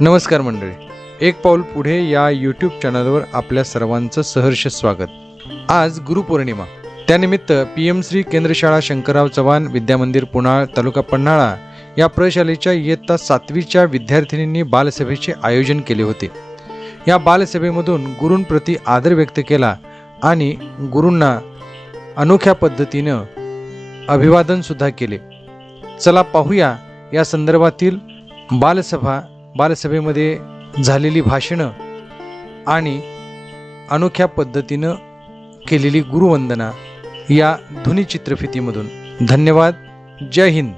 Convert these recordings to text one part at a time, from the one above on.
नमस्कार मंडळी, एक पाऊल पुढे या यूट्यूब चॅनलवर आपल्या सर्वांचं सहर्ष स्वागत। आज गुरुपौर्णिमा, त्यानिमित्त PM श्री केंद्रशाळा शंकरराव चव्हाण विद्यामंदिर पुनाळ तालुका पन्हाळा या प्रशालेच्या इयत्ता 7वीच्या विद्यार्थिनींनी बालसभेचे आयोजन केले होते। या बालसभेमधून गुरूंप्रती आदर व्यक्त केला आणि गुरूंना अनोख्या पद्धतीनं अभिवादन सुद्धा केले। चला पाहूया या संदर्भातील बालसभेमध्ये झालेली भाषणं आणि अनोख्या पद्धतीनं केलेली गुरुवंदना या ध्वनी चित्रफितीमधून। धन्यवाद। जय हिंद।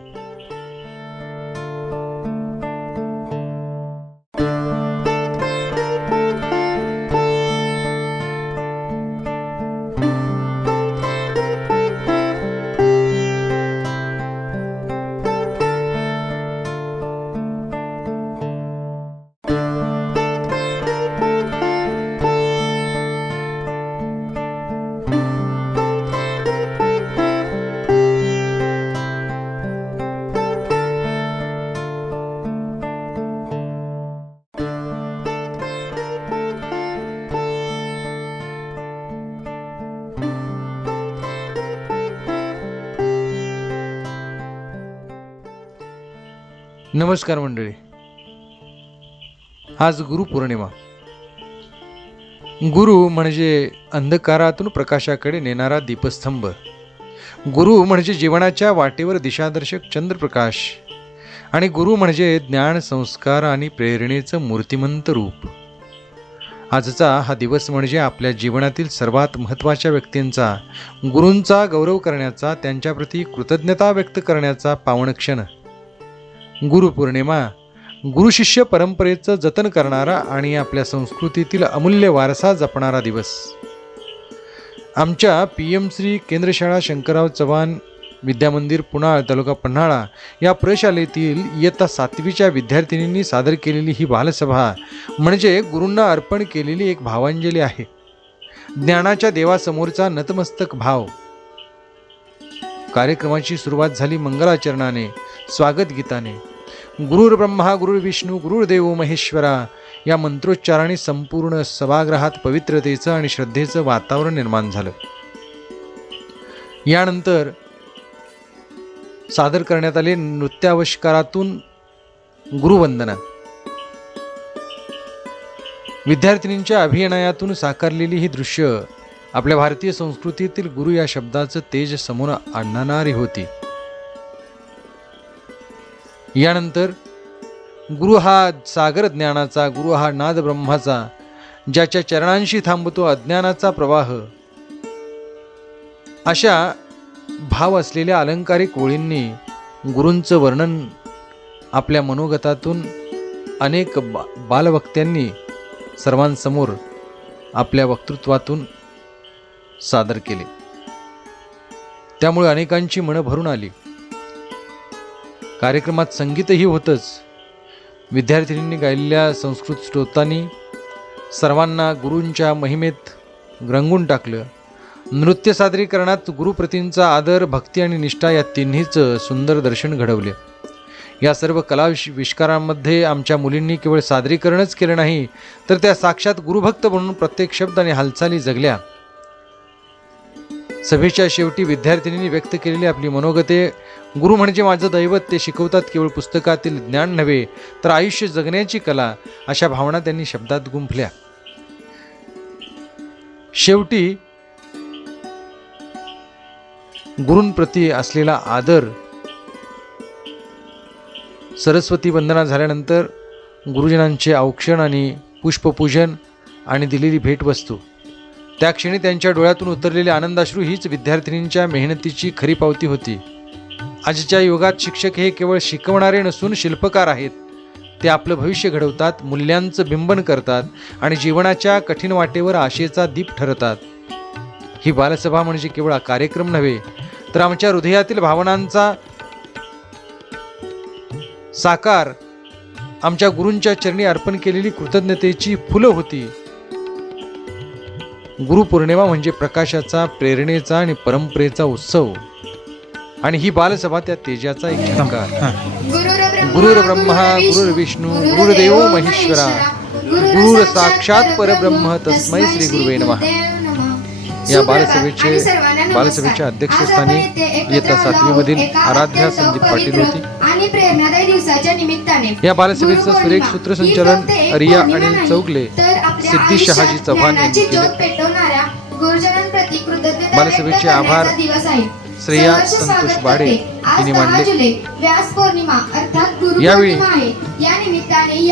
नमस्कार मंडळी, आज गुरुपौर्णिमा। गुरु म्हणजे अंधकारातून प्रकाशाकडे नेणारा दीपस्तंभ। गुरु म्हणजे जीवनाच्या वाटेवर दिशादर्शक चंद्रप्रकाश आणि गुरु म्हणजे ज्ञान, संस्कार आणि प्रेरणेचं मूर्तिमंत रूप। आजचा हा दिवस म्हणजे आपल्या जीवनातील सर्वात महत्त्वाच्या व्यक्तींचा, गुरूंचा गौरव करण्याचा, त्यांच्याप्रती कृतज्ञता व्यक्त करण्याचा पावन क्षण। गुरुपौर्णिमा गुरुशिष्य परंपरेचं जतन करणारा आणि आपल्या संस्कृतीतील अमूल्य वारसा जपणारा दिवस। आमच्या PM श्री केंद्रशाळा शंकरराव चव्हाण विद्यामंदिर पुनाळ तालुका पन्हाळा या प्रशालेतील इयत्ता 7वीच्या विद्यार्थिनींनी सादर केलेली ही बालसभा म्हणजे गुरूंना अर्पण केलेली एक भावांजली आहे। ज्ञानाच्या देवासमोरचा नतमस्तक भाव। कार्यक्रमाची सुरुवात झाली मंगलाचरणाने, स्वागत गीताने। गुरुर् ब्रह्मा गुरुर्विष्णू गुरुर्देव महेश्वरा या मंत्रोच्चाराने संपूर्ण सभागृहात पवित्रतेचं आणि श्रद्धेचं वातावरण निर्माण झालं। यानंतर सादर करण्यात आले नृत्याविष्कारातून गुरुवंदना। विद्यार्थिनींच्या अभिनयातून साकारलेली ही दृश्य आपल्या भारतीय संस्कृतीतील गुरु या शब्दाचं तेज समोर आणणारी होती। यानंतर गुरु हा सागर ज्ञानाचा, गुरु हा नाद ब्रह्माचा, ज्याच्या चरणांशी थांबतो अज्ञानाचा प्रवाह, अशा भाव असलेल्या अलंकारिक ओळींनी गुरूंचं वर्णन आपल्या मनोगतातून अनेक बालवक्त्यांनी सर्वांसमोर आपल्या वक्तृत्वातून सादर केले। त्यामुळे अनेकांची मनं भरून आली। कार्यक्रमात संगीतही होतंच। विद्यार्थिनींनी गायलेल्या संस्कृत स्तोत्रांनी सर्वांना गुरूंच्या महिमेत रंगून टाकलं। नृत्य सादरीकरणात गुरुप्रतींचा आदर, भक्ती आणि निष्ठा या तिन्हीचं सुंदर दर्शन घडवले। या सर्व कलाविष्कारांमध्ये आमच्या मुलींनी केवळ सादरीकरणच केलं नाही, तर त्या साक्षात गुरुभक्त बनून प्रत्येक शब्द आणि हालचाली जगल्या। सभेच्या शेवटी विद्यार्थिनींनी व्यक्त केलेली आपली मनोगते, गुरु म्हणजे माझं दैवत, ते शिकवतात केवळ पुस्तकातील ज्ञान नव्हे तर आयुष्य जगण्याची कला, अशा भावना त्यांनी शब्दात गुंफल्या। शेवटी गुरूंप्रती असलेला आदर, सरस्वती वंदना झाल्यानंतर गुरुजनांचे औक्षण आणि पुष्पपूजन आणि दिलेली भेटवस्तू, त्या क्षणी त्यांच्या डोळ्यातून उतरलेले आनंदाश्रू हीच विद्यार्थिनींच्या मेहनतीची खरी पावती होती। आजच्या युगात शिक्षक हे केवळ शिकवणारे नसून शिल्पकार आहेत। ते आपलं भविष्य घडवतात, मूल्यांचं बिंबन करतात आणि जीवनाच्या कठीण वाटेवर आशेचा दीप ठरतात। ही बालसभा म्हणजे केवळ कार्यक्रम नव्हे, तर आमच्या हृदयातील भावनांचा साकार, आमच्या गुरूंच्या चरणी अर्पण केलेली कृतज्ञतेची फुलं होती। गुरुपौर्णिमा म्हणजे प्रकाशाचा, प्रेरणेचा आणि परंपरेचा उत्सव, आणि ही बालसभा त्या तेजाचा एक झंकार। गुरुर्ब्रह्मा गुरुर्विष्णू गुरुर्देव महेश्वरा गुरुर साक्षात परब्रह्म तस्मै श्री गुरुवे नमः. या बालसभेच्या अध्यक्षस्थानी इयत्ता 7वी मधील आराध्या संदीप पाटील होती. आणि प्रेरणादायी दिवसाच्या निमित्ताने या बालसभेचं सुरेख सूत्रसंचालन रिया आणि चौगले सिद्धी शहाजी चव्हाण यांनी केले. बालसभेचे आभार श्रेया संतोष बाडे यांनी मांडले. यावेळी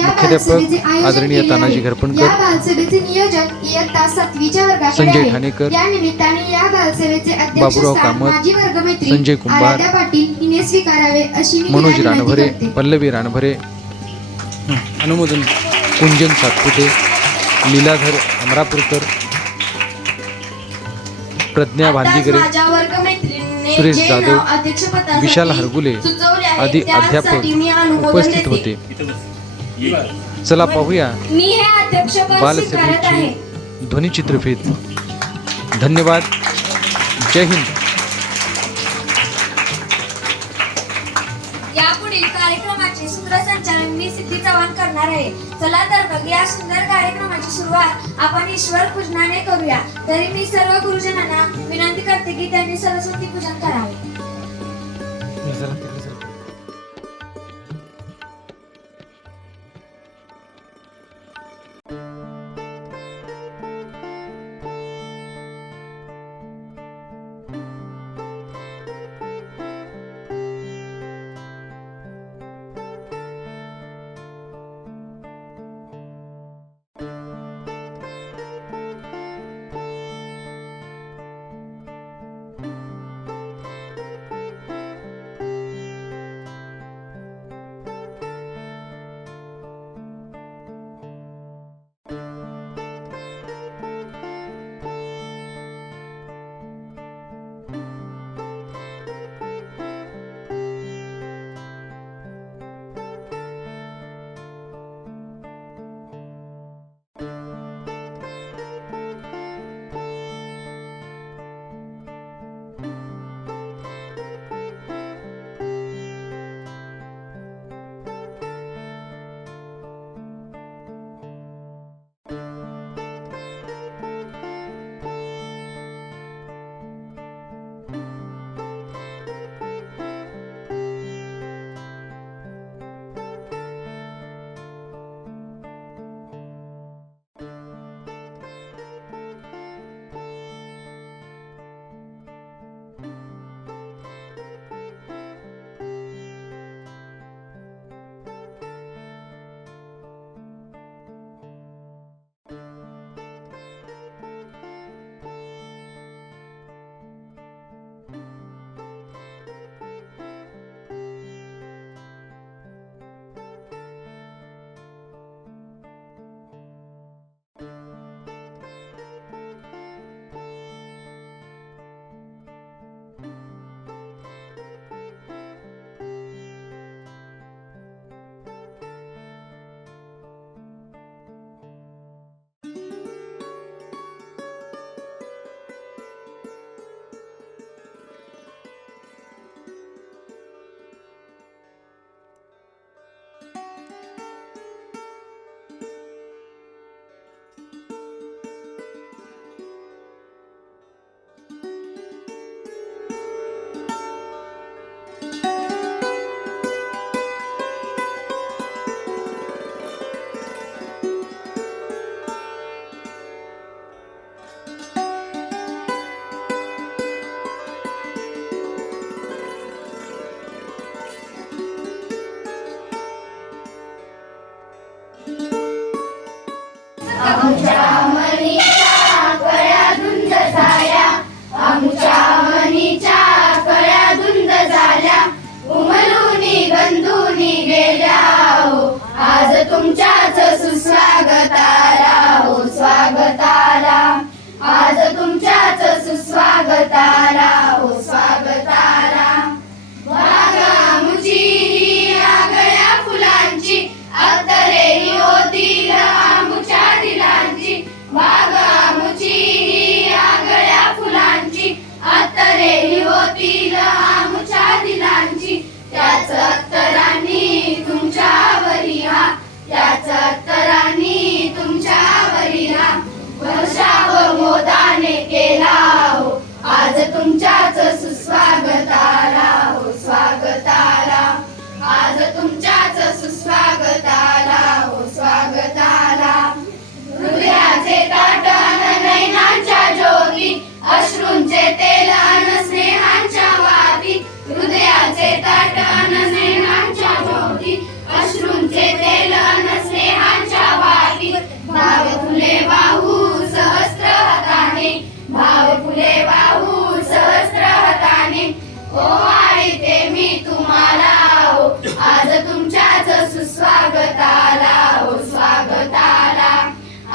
मुख्याध्यापक आदरणीय तानाजी घरपणकर, संजय ठाणेकर, बाबूराव कामत, संजय कुंभार, मनोज रानभरे, पल्लवी रानभरे, अनुमोदन कुंजन सातपुते, लीलाधर अमरापूरकर, प्रज्ञा भांदीगरे, सुरेश जाधव, विशाल हरगुले आदी अध्यापक उपस्थित होते. चला पाहूया बालसभेची ध्वनिचित्रफीत. धन्यवाद. जय हिंद. यापुढील कार्यक्रमाचे सूत्रसंचालन मी सिद्धी चव्हाण करणार आहे. चला तर मग या सुंदर कार्यक्रमाची सुरुवात आपण ईश्वर पूजनाने करूया. तरी मी सर्व गुरुजनांना विनंती करते की त्यांनी सरस्वती पूजन करावे. अश्रूंचे तेल अन स्नेहांच्या वाती, हृदयाचे ताट अन स्नेहांच्या ज्योती, अश्रूंचे तेल अन स्नेहांच्या वाती, भाव फुले वाहू सहस्त्र हाताने, भाव फुले वाहू सहस्त्र हाताने, ओवाळीते मी तुम्हाला हो, आज तुमच्याच सुस्वागताला हो, स्वागताला,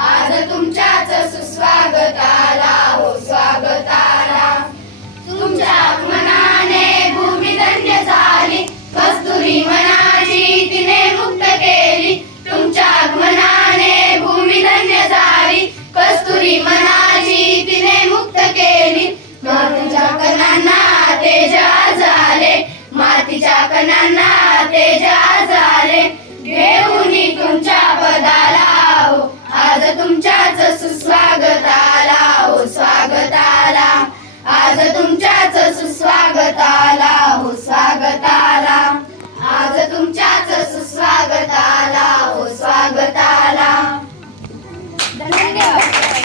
आज तुमच्याच सुस्वागताला हो, स्वागताला. तुमच्या आगमनाने भूमी धन्य झाली, कस्तुरी मनाची तिने मुक्त केली. तुमच्या आगमनाने भूमी धन्य झाली, कस्तुरी मनाची तिने मुक्त केली. मातीच्या कणांना तेज झाले, मातीच्या कणांना तेज झाले, घेऊनी तुमच्या पदाला हो, आज तुमच्याच सुस्वागताला हो, स्वागताला, आज तुमच्याच सुस्वागताला हो, स्वागताला, आज तुमच्याच सुस्वागताला हो, स्वागताला. धन्यवाद.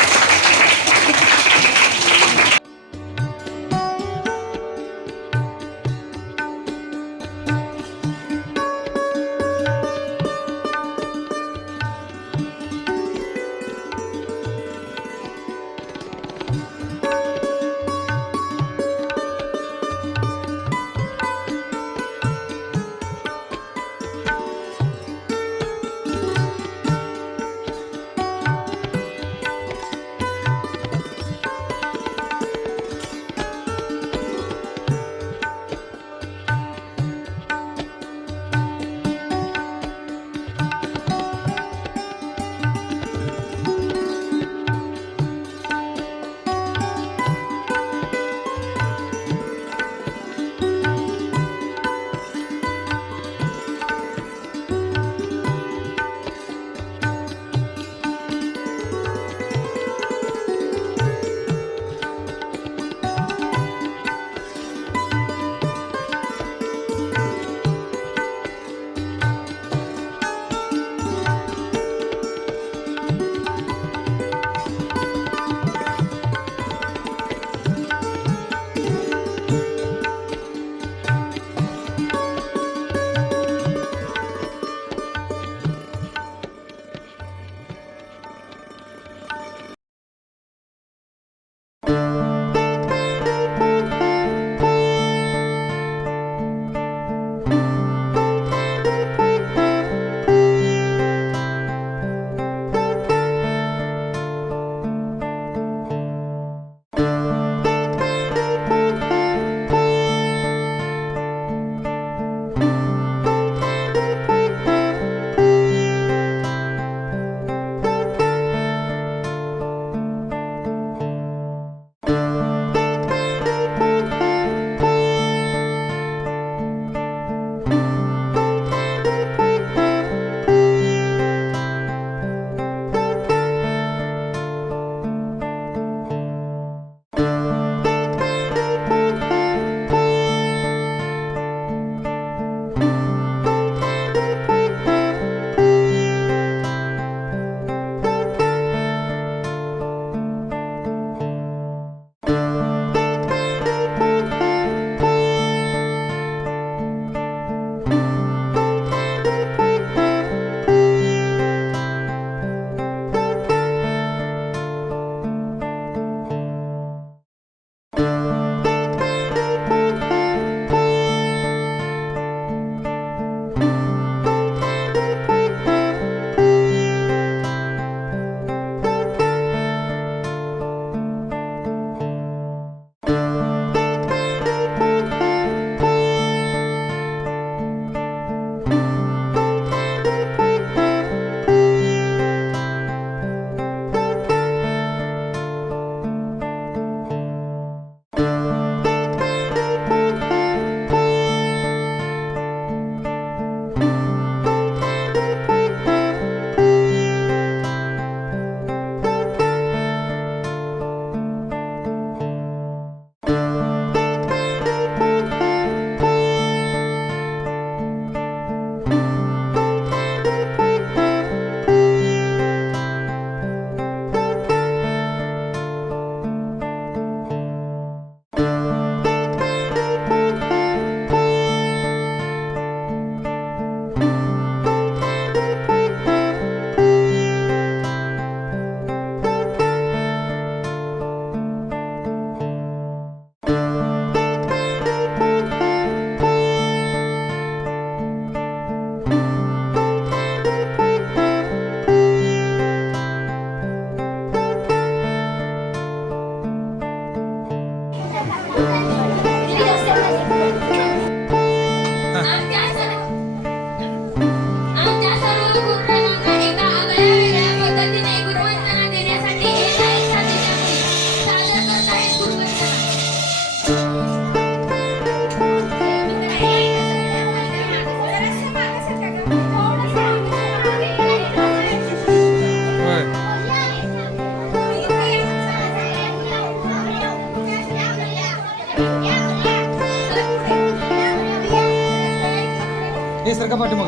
सरका पाठीमाग.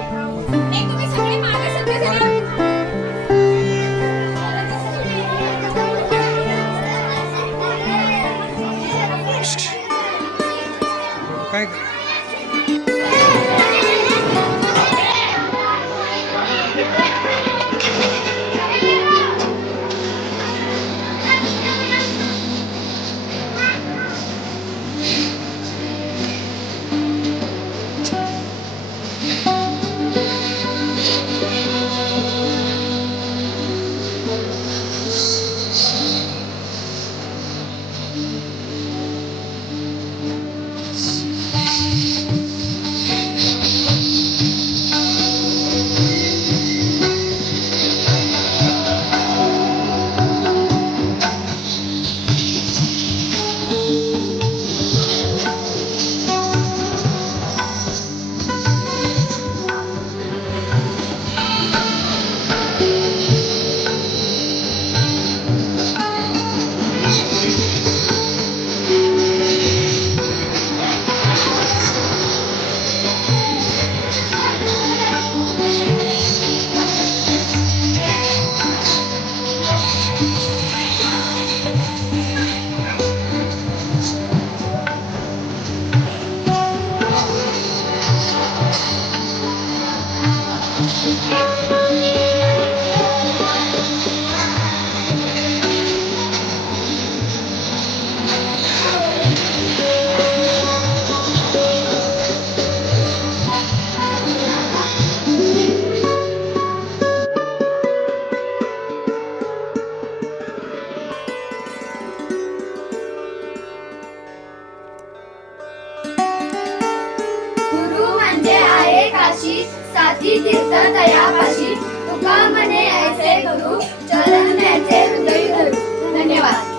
नाही, तुम्ही सगळे मागे सगळे जरा. काय गुरु म्हणजे आहे काशी, साथी तीर्थ तयापाशी. तुका म्हणे ऐसे गुरु, चरण त्याचे हृदय धरू. धन्यवाद.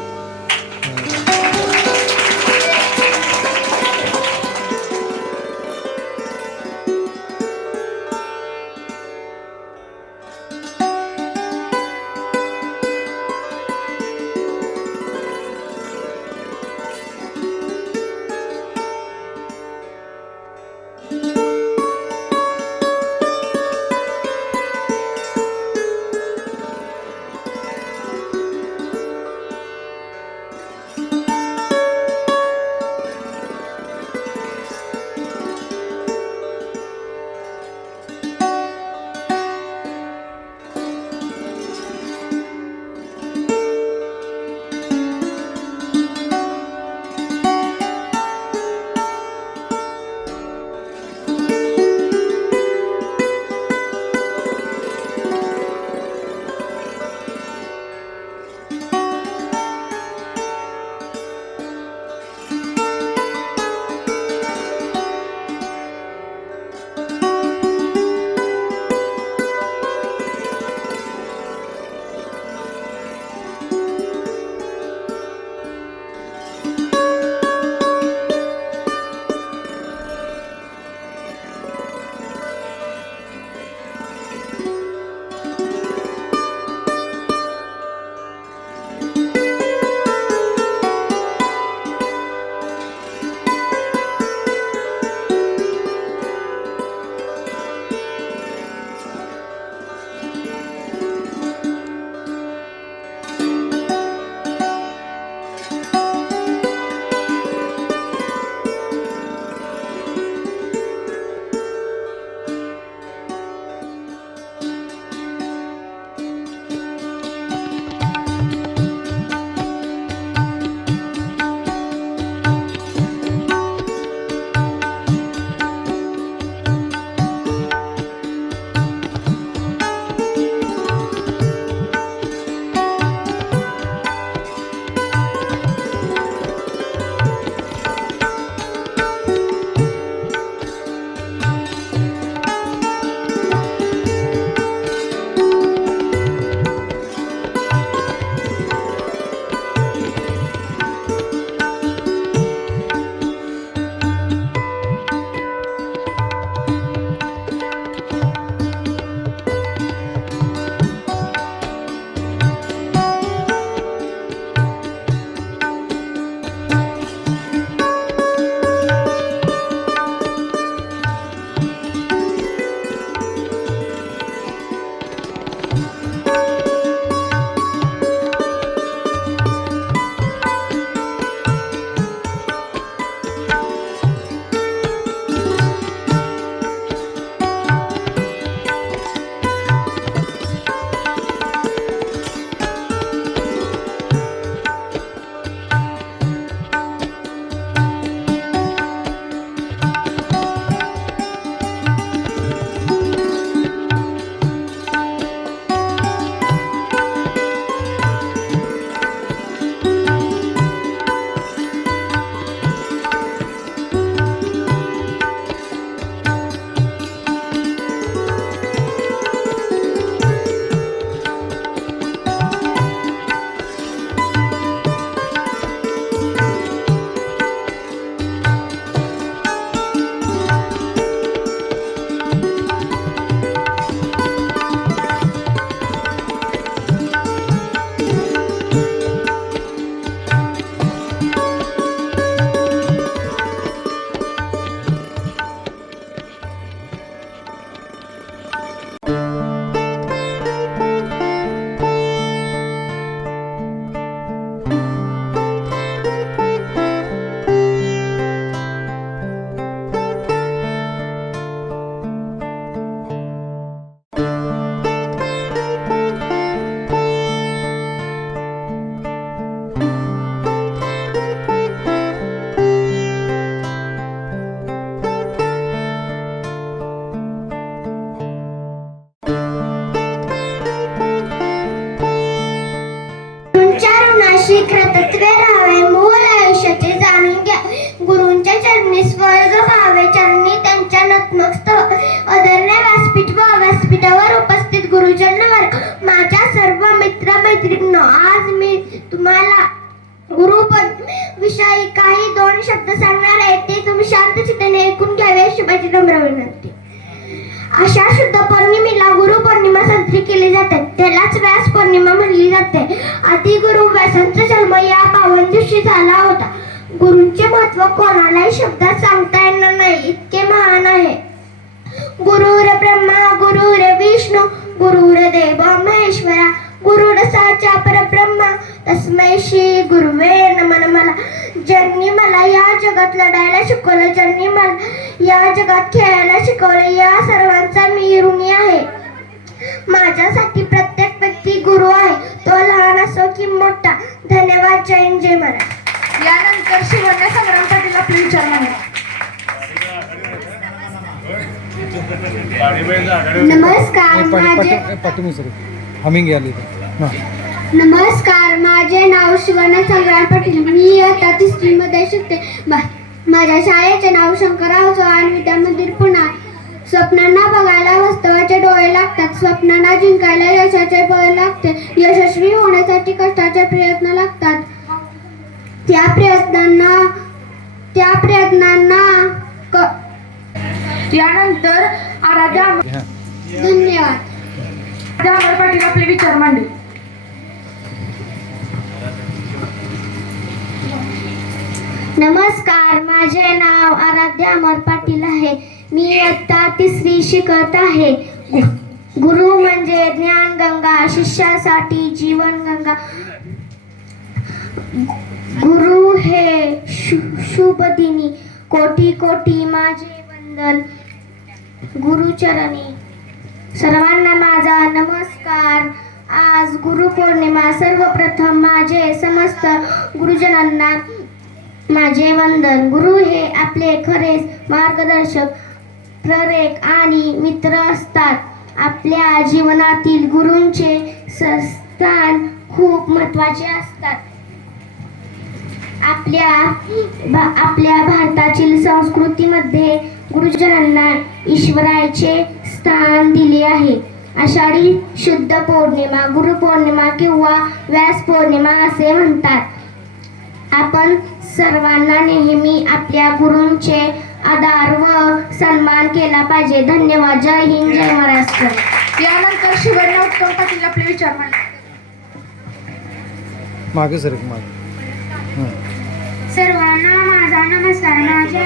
नम्र विनंती. अशा शुद्ध पौर्णिमेला गुरुपौर्णिमा साजरी केली जाते. त्यालाच व्यास पौर्णिमा म्हणली जाते. आदी गुरु व्यासांचा जन्म या पावन दिवशी झाला होता. गुरूंचे महत्व कोणालाही शब्दात सांगता येणार नाही, इतके महान आहे. गुरुर ब्रह्मा गुरुर विष्णू गुरुर देव महेश्वरा गुरुर साक्षात परब्रह्मा तस्मै श्री गुरुवे नमः. मला ज्यांनी मला या जगात लढायला शिकवलं, ज्यांनी मला या जगात खेळायला शिकवलं, या सर्वांचा मी ऋणी आहे. माझ्यासाठी प्रत्येक व्यक्ती गुरु आहे, तो लहान असो की मोठा. धन्यवाद. जय हिंद, जय महाराज. यानंतर शिवण्य संग्राम पाटील आपले विचार मांडणार. नमस्कार माझे नमस्कार माझे नाव शिवण्य संग्राम पाटील. मी इयत्ता 3री मध्ये शिकते. माझ्या शाळेचे नाव शंकरराव चव्हाण विद्या मंदिर पुणे. स्वप्नांना बघायला वास्तवाचे डोळे लागतात. स्वप्नांना जिंकायला यशाचे बळ लागते. यशस्वी होण्यासाठी कष्टाचे प्रयत्न लागतात. त्या प्रयत्नांना यानंतर आराध्या धन्यवाद. अमर पाटील आपले विचार मांडले. नमस्कार माझे नाव आराध्या अमर पाटील आहे. मी इयत्ता 3री शिकत आहे. गुरु म्हणजे ज्ञानगंगा, शिष्यासाठी जीवनगंगा. गुरु हे शुभ दिनी कोटी कोटी माझे वंदन. गुरुचरणी सर्वांना माझा नमस्कार. आज गुरुपौर्णिमा. सर्वप्रथम माझे समस्त गुरुजनांना माझे वंदन. गुरु हे आपले खरे मार्गदर्शक, प्रेरक आणि मित्र असतात. आपल्या जीवनातील गुरूंचे स्थान खूप महत्त्वाचे असतात. आपल्या भारतातील संस्कृतीमध्ये गुरुजनांना ईश्वराचे स्थान दिले आहे. आषाढी शुद्ध पौर्णिमा गुरुपौर्णिमा किंवा व्यास पौर्णिमा असे म्हणतात. आपण सर्वांना नेहमी आपल्या गुरूंचे आदर व सन्मान केला पाहिजे. धन्यवाद. जय हिंद, जय महाराष्ट्र. यानंतर शिवण्य उत्तम पाटील आपले विचार मांडले. मागे सर मागे. सर्वांना माझा नमस्कार. माझे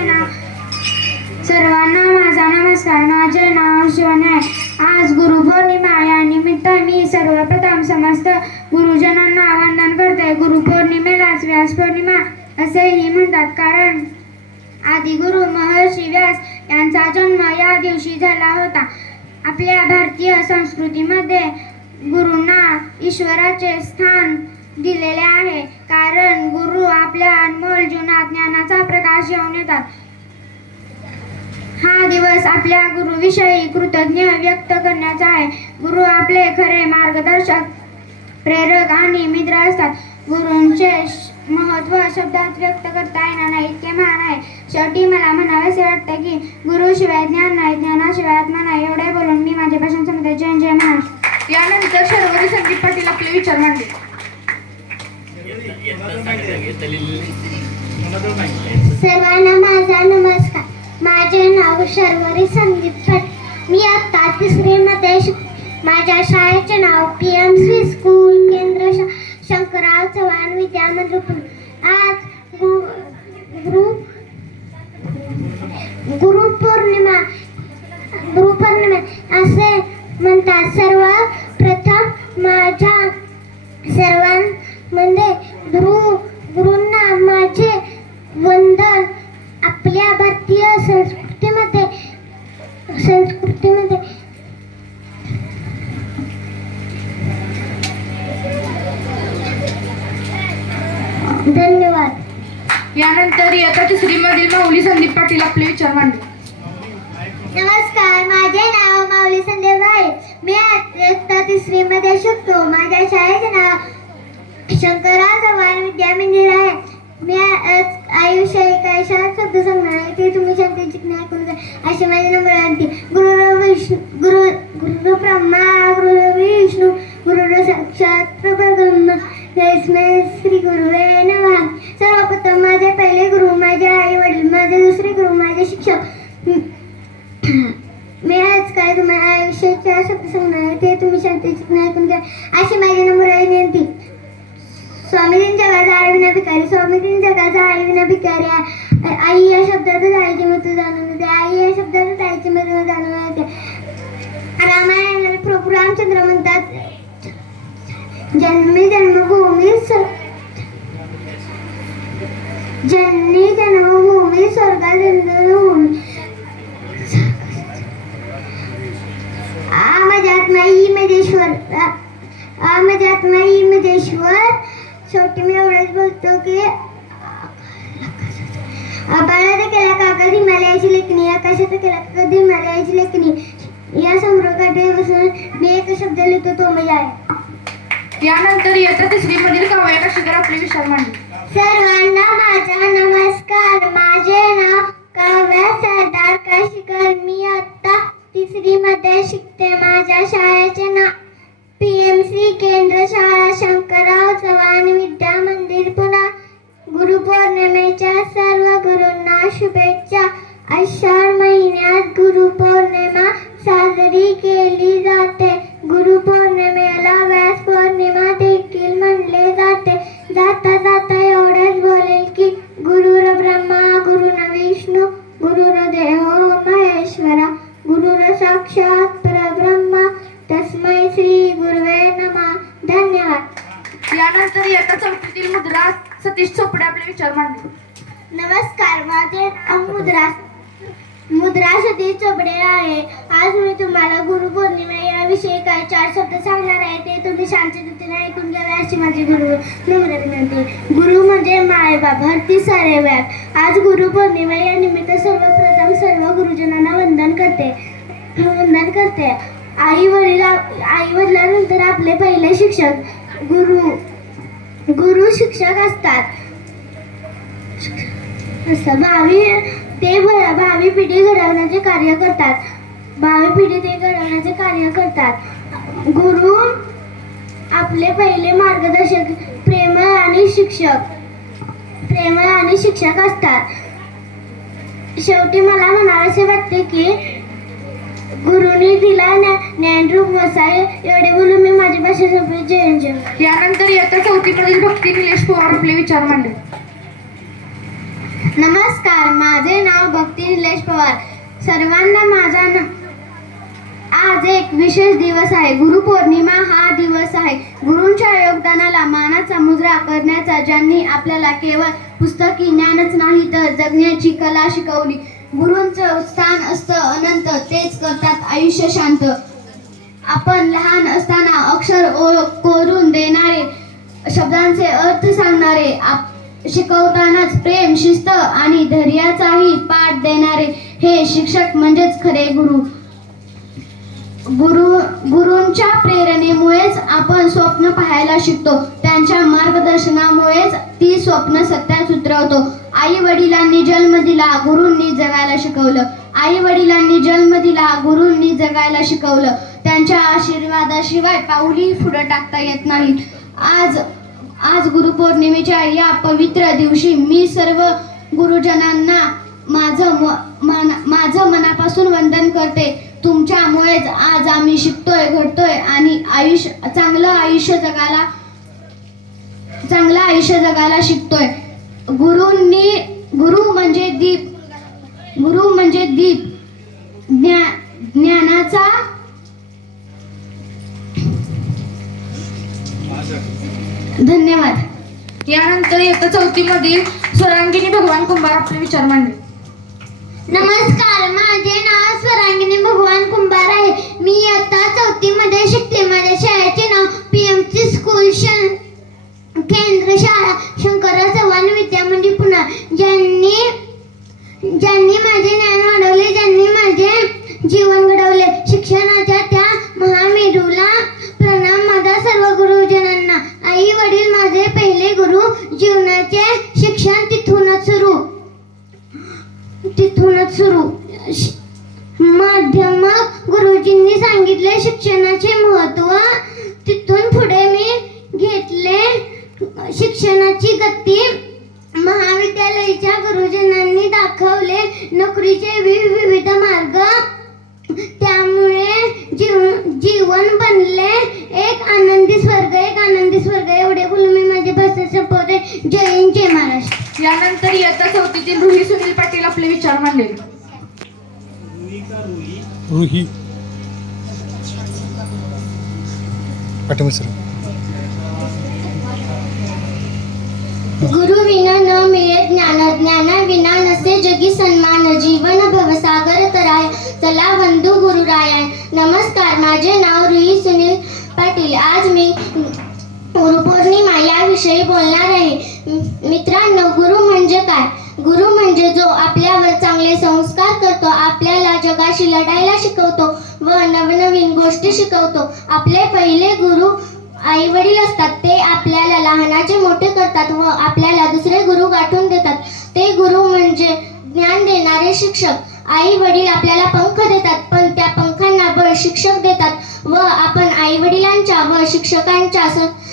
नाव शिवण्य आहे. आज गुरुपौर्णिमा या निमित्त मी सर्वप्रथम समस्त गुरुजनांना वंदन करते. गुरुपौर्णिमेलाच व्यास पौर्णिमा असेही म्हणतात, कारण आदिगुरु महर्षी व्यास यांचा जन्म या दिवशी झाला होता. आपल्या भारतीय संस्कृतीमध्ये गुरूंना ईश्वराचे स्थान दिलेले आहे, कारण गुरु आपल्या अनमोल जीवनात ज्ञानाचा प्रकाश घेऊन येतात. हा दिवस आपल्या गुरुविषयी कृतज्ञ व्यक्त करण्याचा आहे. गुरु आपले खरे मार्गदर्शक, प्रेरक आणि मित्र असतात. गुरूंचे महत्त्व शब्दात व्यक्त करता येणार नाही, इतके महान आहे. शेवटी मला म्हणावेसे वाटते की गुरुशिवाय ज्ञान नाही, ज्ञानाशिवाय आत्मा नाही. एवढे बोलून मी माझे भाषण संपवते. जय जय महाराष्ट्र. यानंतर शर्वरी संदीप पाटील आपले विचार मांडले. सर्वांना माझा नमस्कार. माझे नाव शर्वरी संदीप पाटील. मी आता 3री मध्ये शिकते. माझ्या शाळेचे नाव PM श्री स्कूल केंद्र शंकरराव चव्हाण विद्या मंदिर पुणे. आज गुरुपौर्णिमा असे म्हणतात. सर्वप्रथम माझ्या सर्वांमध्ये गुरूंना माझे वंदन. आपल्या भारतीय संस्कृतीमध्ये धन्यवाद. यानंतर इयत्ता 3री मधील माऊली संदीप पाटील आपले विचार मांडले. नमस्कार. माझे नाव माऊली संदीप आहे. मी इयत्ता 3री मध्ये शिकतो. माझ्या शाळेचे नाव शंकरराव चव्हाण विद्या मंदिर आहे. मी आयुष्यात काही शाळेत शब्द सांगणार आहे, ते तुम्ही शांतीची ऐकून घ्या. अशी माझी विनंती. गुरु ब्रह्मा गुरु विष्णू गुरु साक्षात परब्रह्म तस्मै श्री गुरुवे नमः. सर्वप्रथम माझे पहिले गुरु माझे आई वडील, माझे दुसरे गुरु माझे शिक्षक, चार शब्द सांगणार आहे ते तुम्ही शांतचित्ताने ऐकून घ्या. अशी माझी नम्र विनंती. स्वामीजीं जगाचा आई विना भिकारी, स्वामीजीं जगाचा आई विना भिकारी. आई या शब्दातच आईची मृत्यू जाणून येते. आई या शब्दातच आईची मृत्यू जाणून येते. रामायणात प्रभू रामचंद्र म्हणतात, जन्मी जन्मभूमी जननी जन्मभूमी स्वर्गा जन्मभूमी माझ्यात्मा ही मजेश्वर. माझ्यात्मा ही मजेश्वर. शेवटी मी एवढंच बोलतो की आभाळाचा केला कागद हिमालयाची लेखणी, आकाशाचा केला कागद हिमालयाची लेखणी. या सम्राटाकडे बसून मी एक शब्द लिहितो तो म्हणजे आहे. यानंतर इयत्ता तिसरी मधील काव्य कक्षावर आपले विचार मांडले. सर्वांना माझा नमस्कार. माझे नाव काव्या सरदार काशीकर. मी आता तिसरी मध्ये शिकते. माझ्या शाळेचे नाव PMC केंद्र शाळा शंकरराव चव्हाण विद्या मंदिर पुणे. गुरुपौर्णिमेच्या सर्व गुरूंना शुभेच्छा. आषाढ महिन्यात गुरुपौर्णिमा साजरी केली जाते. गुरुपौर्णिमेला व्यास पौर्णिमा देखील म्हणले जाते. जाता जाता एवढेच बोलेल की गुरुर ब्रह्मा गुरुर विष्णू गुरुर देव महेश्वरा गुरुर साक्षात परब्रह्मा तस्मै श्री गुरुवे नमः. धन्यवाद. यानंतर इयत्ता चौथीतील मुद्रा सतीश चोपडे आपले विचार मांडले. नमस्कार. माझे नाव मुद्रा सतीश चोपडे आहे. आज मी तुम्हाला गुरुपौर्णिमा याविषयी काही 4 शब्द सांगणार आहे ते तुम्ही शांततेने ऐकून घ्यावे अशी माझी नम्र विनंती. गुरु म्हणजे मायबाप हरती सारे व्याप. आज गुरुपौर्णिमा या निमित्त सर्वप्रथम सर्व गुरुजनांना वंदन करते. आई वडिलांनंतर आपले पहिले शिक्षक गुरु शिक्षक असतात. भावी पिढी घडवण्याचे कार्य करतात. गुरु आपले पहिले मार्गदर्शक प्रेमळ आणि शिक्षक असतात. शेवटी मला म्हणावेसे वाटते की गुरुनी दिला ज्ञानरूप वसाय. एवढे बोलून मी माझी भाषा संपली. जय जय. यानंतर इयत्ता चौथीमधील भक्ती निलेश पवार आपले विचार मांडले. नमस्कार. माझे नाव भक्ती निलेश पवार. सर्वांना आज एक विशेष दिवस आहे. गुरुपौर्णिमा हा दिवस आहे. गुरूंच्या योगदानाला मानाचा मुजरा करण्याचा, ज्यांनी आपल्याला केवळ पुस्तकी ज्ञानच नाही तर जगण्याची कला शिकवली. गुरूंचं स्थान असतं अनंत. तेच करतात आयुष्य शांत. आपण लहान असताना अक्षर कोरून देणारे, शब्दांचे अर्थ सांगणारे, शिकवतानाच प्रेम शिस्त आणि धैर्याचाही पाठ देणारे हे शिक्षक म्हणजेच खरे गुरु. गुरूंच्या प्रेरणेमुळेच आपण स्वप्न पाहायला शिकतो. त्यांच्या मार्गदर्शनामुळेच ती स्वप्न सत्यात उतरवतो. आई वडिलांनी जन्म दिला, गुरूंनी जगायला शिकवलं. त्यांच्या आशीर्वादाशिवाय पाऊली पुढे टाकता येत नाही. आज गुरुपौर्णिमेच्या या पवित्र दिवशी मी सर्व गुरुजनांना माझं मनापासून वंदन करते. तुमच्यामुळेच आज आम्ही शिकतोय, घडतोय आणि चांगलं आयुष्य जगायला शिकतोय. गुरु म्हणजे दीप ज्ञानाचा. धन्यवाद. यानंतर इयत्ता चौथीमधील स्वरांगिनी भगवान कुंभार आपले विचार मांडले. नमस्कार. माझे नाव स्वरांगिनी भगवान कुंभार आहे. मी इयत्ता चौथीमध्ये शिकते. माझ्या शाळेचे नाव PMC स्कूल केंद्र शाळा शंकरराव चव्हाण विद्या मंदिर पुणे. ज्यांनी माझे ज्ञान वाढवले, ज्यांनी माझे जीवन घडवले. शिक्षणाच्या त्या महामेरूला प्रणाम माझा सर्व गुरुजनांना. आई वडील माझे पहिले गुरु. जीवनाचे शिक्षण तिथूनच सुरू. माध्यमिक गुरुजींनी सांगितले शिक्षणाचे महत्त्व. तिथून पुढे मी घेतले शिक्षणाची गती. महाविद्यालयाच्या गुरुजनांनी दाखवले नोकरीचे विविध मार्ग. त्यामुळे जीवन बनले एक आनंदी स्वर्ग, एक आनंदी स्वर्ग. एवढे बोलून मी माझे भाषण संपवते. जय हिंद, जय महाराष्ट्र. यानंतर इयत्ता चौथीतील रुही सुनील पाटील आपले विचार मांडले. रुही पाठिंबा सर. गुरु विना न मिळे ज्ञान, ज्ञाना विना नसे जगी सन्मान. जीवन भवसागर तराय, चला बंधू गुरुराया. नमस्कार, माझे नाव रुही सुनील पाटील. आज मी गुरुपौर्णिमा याविषयी बोलणार आहे. मित्रांनो, गुरु म्हणजे काय? गुरु म्हणजे जो आपल्यावर चांगले संस्कार करतो, आपल्याला जगाशी लढायला शिकवतो व नवनवीन गोष्टी शिकवतो. आपले पहिले गुरु आई वडील असतात. ते आपल्याला लहानाचे मोठे करतात व आपल्याला दुसरे गुरु गाठून देतात. ते गुरु म्हणजे ज्ञान देणारे शिक्षक. आई वडील आपल्याला पंख देतात, पण त्या पंखांना बळ शिक्षक देतात व आपण आई वडिलांच्या व शिक्षकांच्या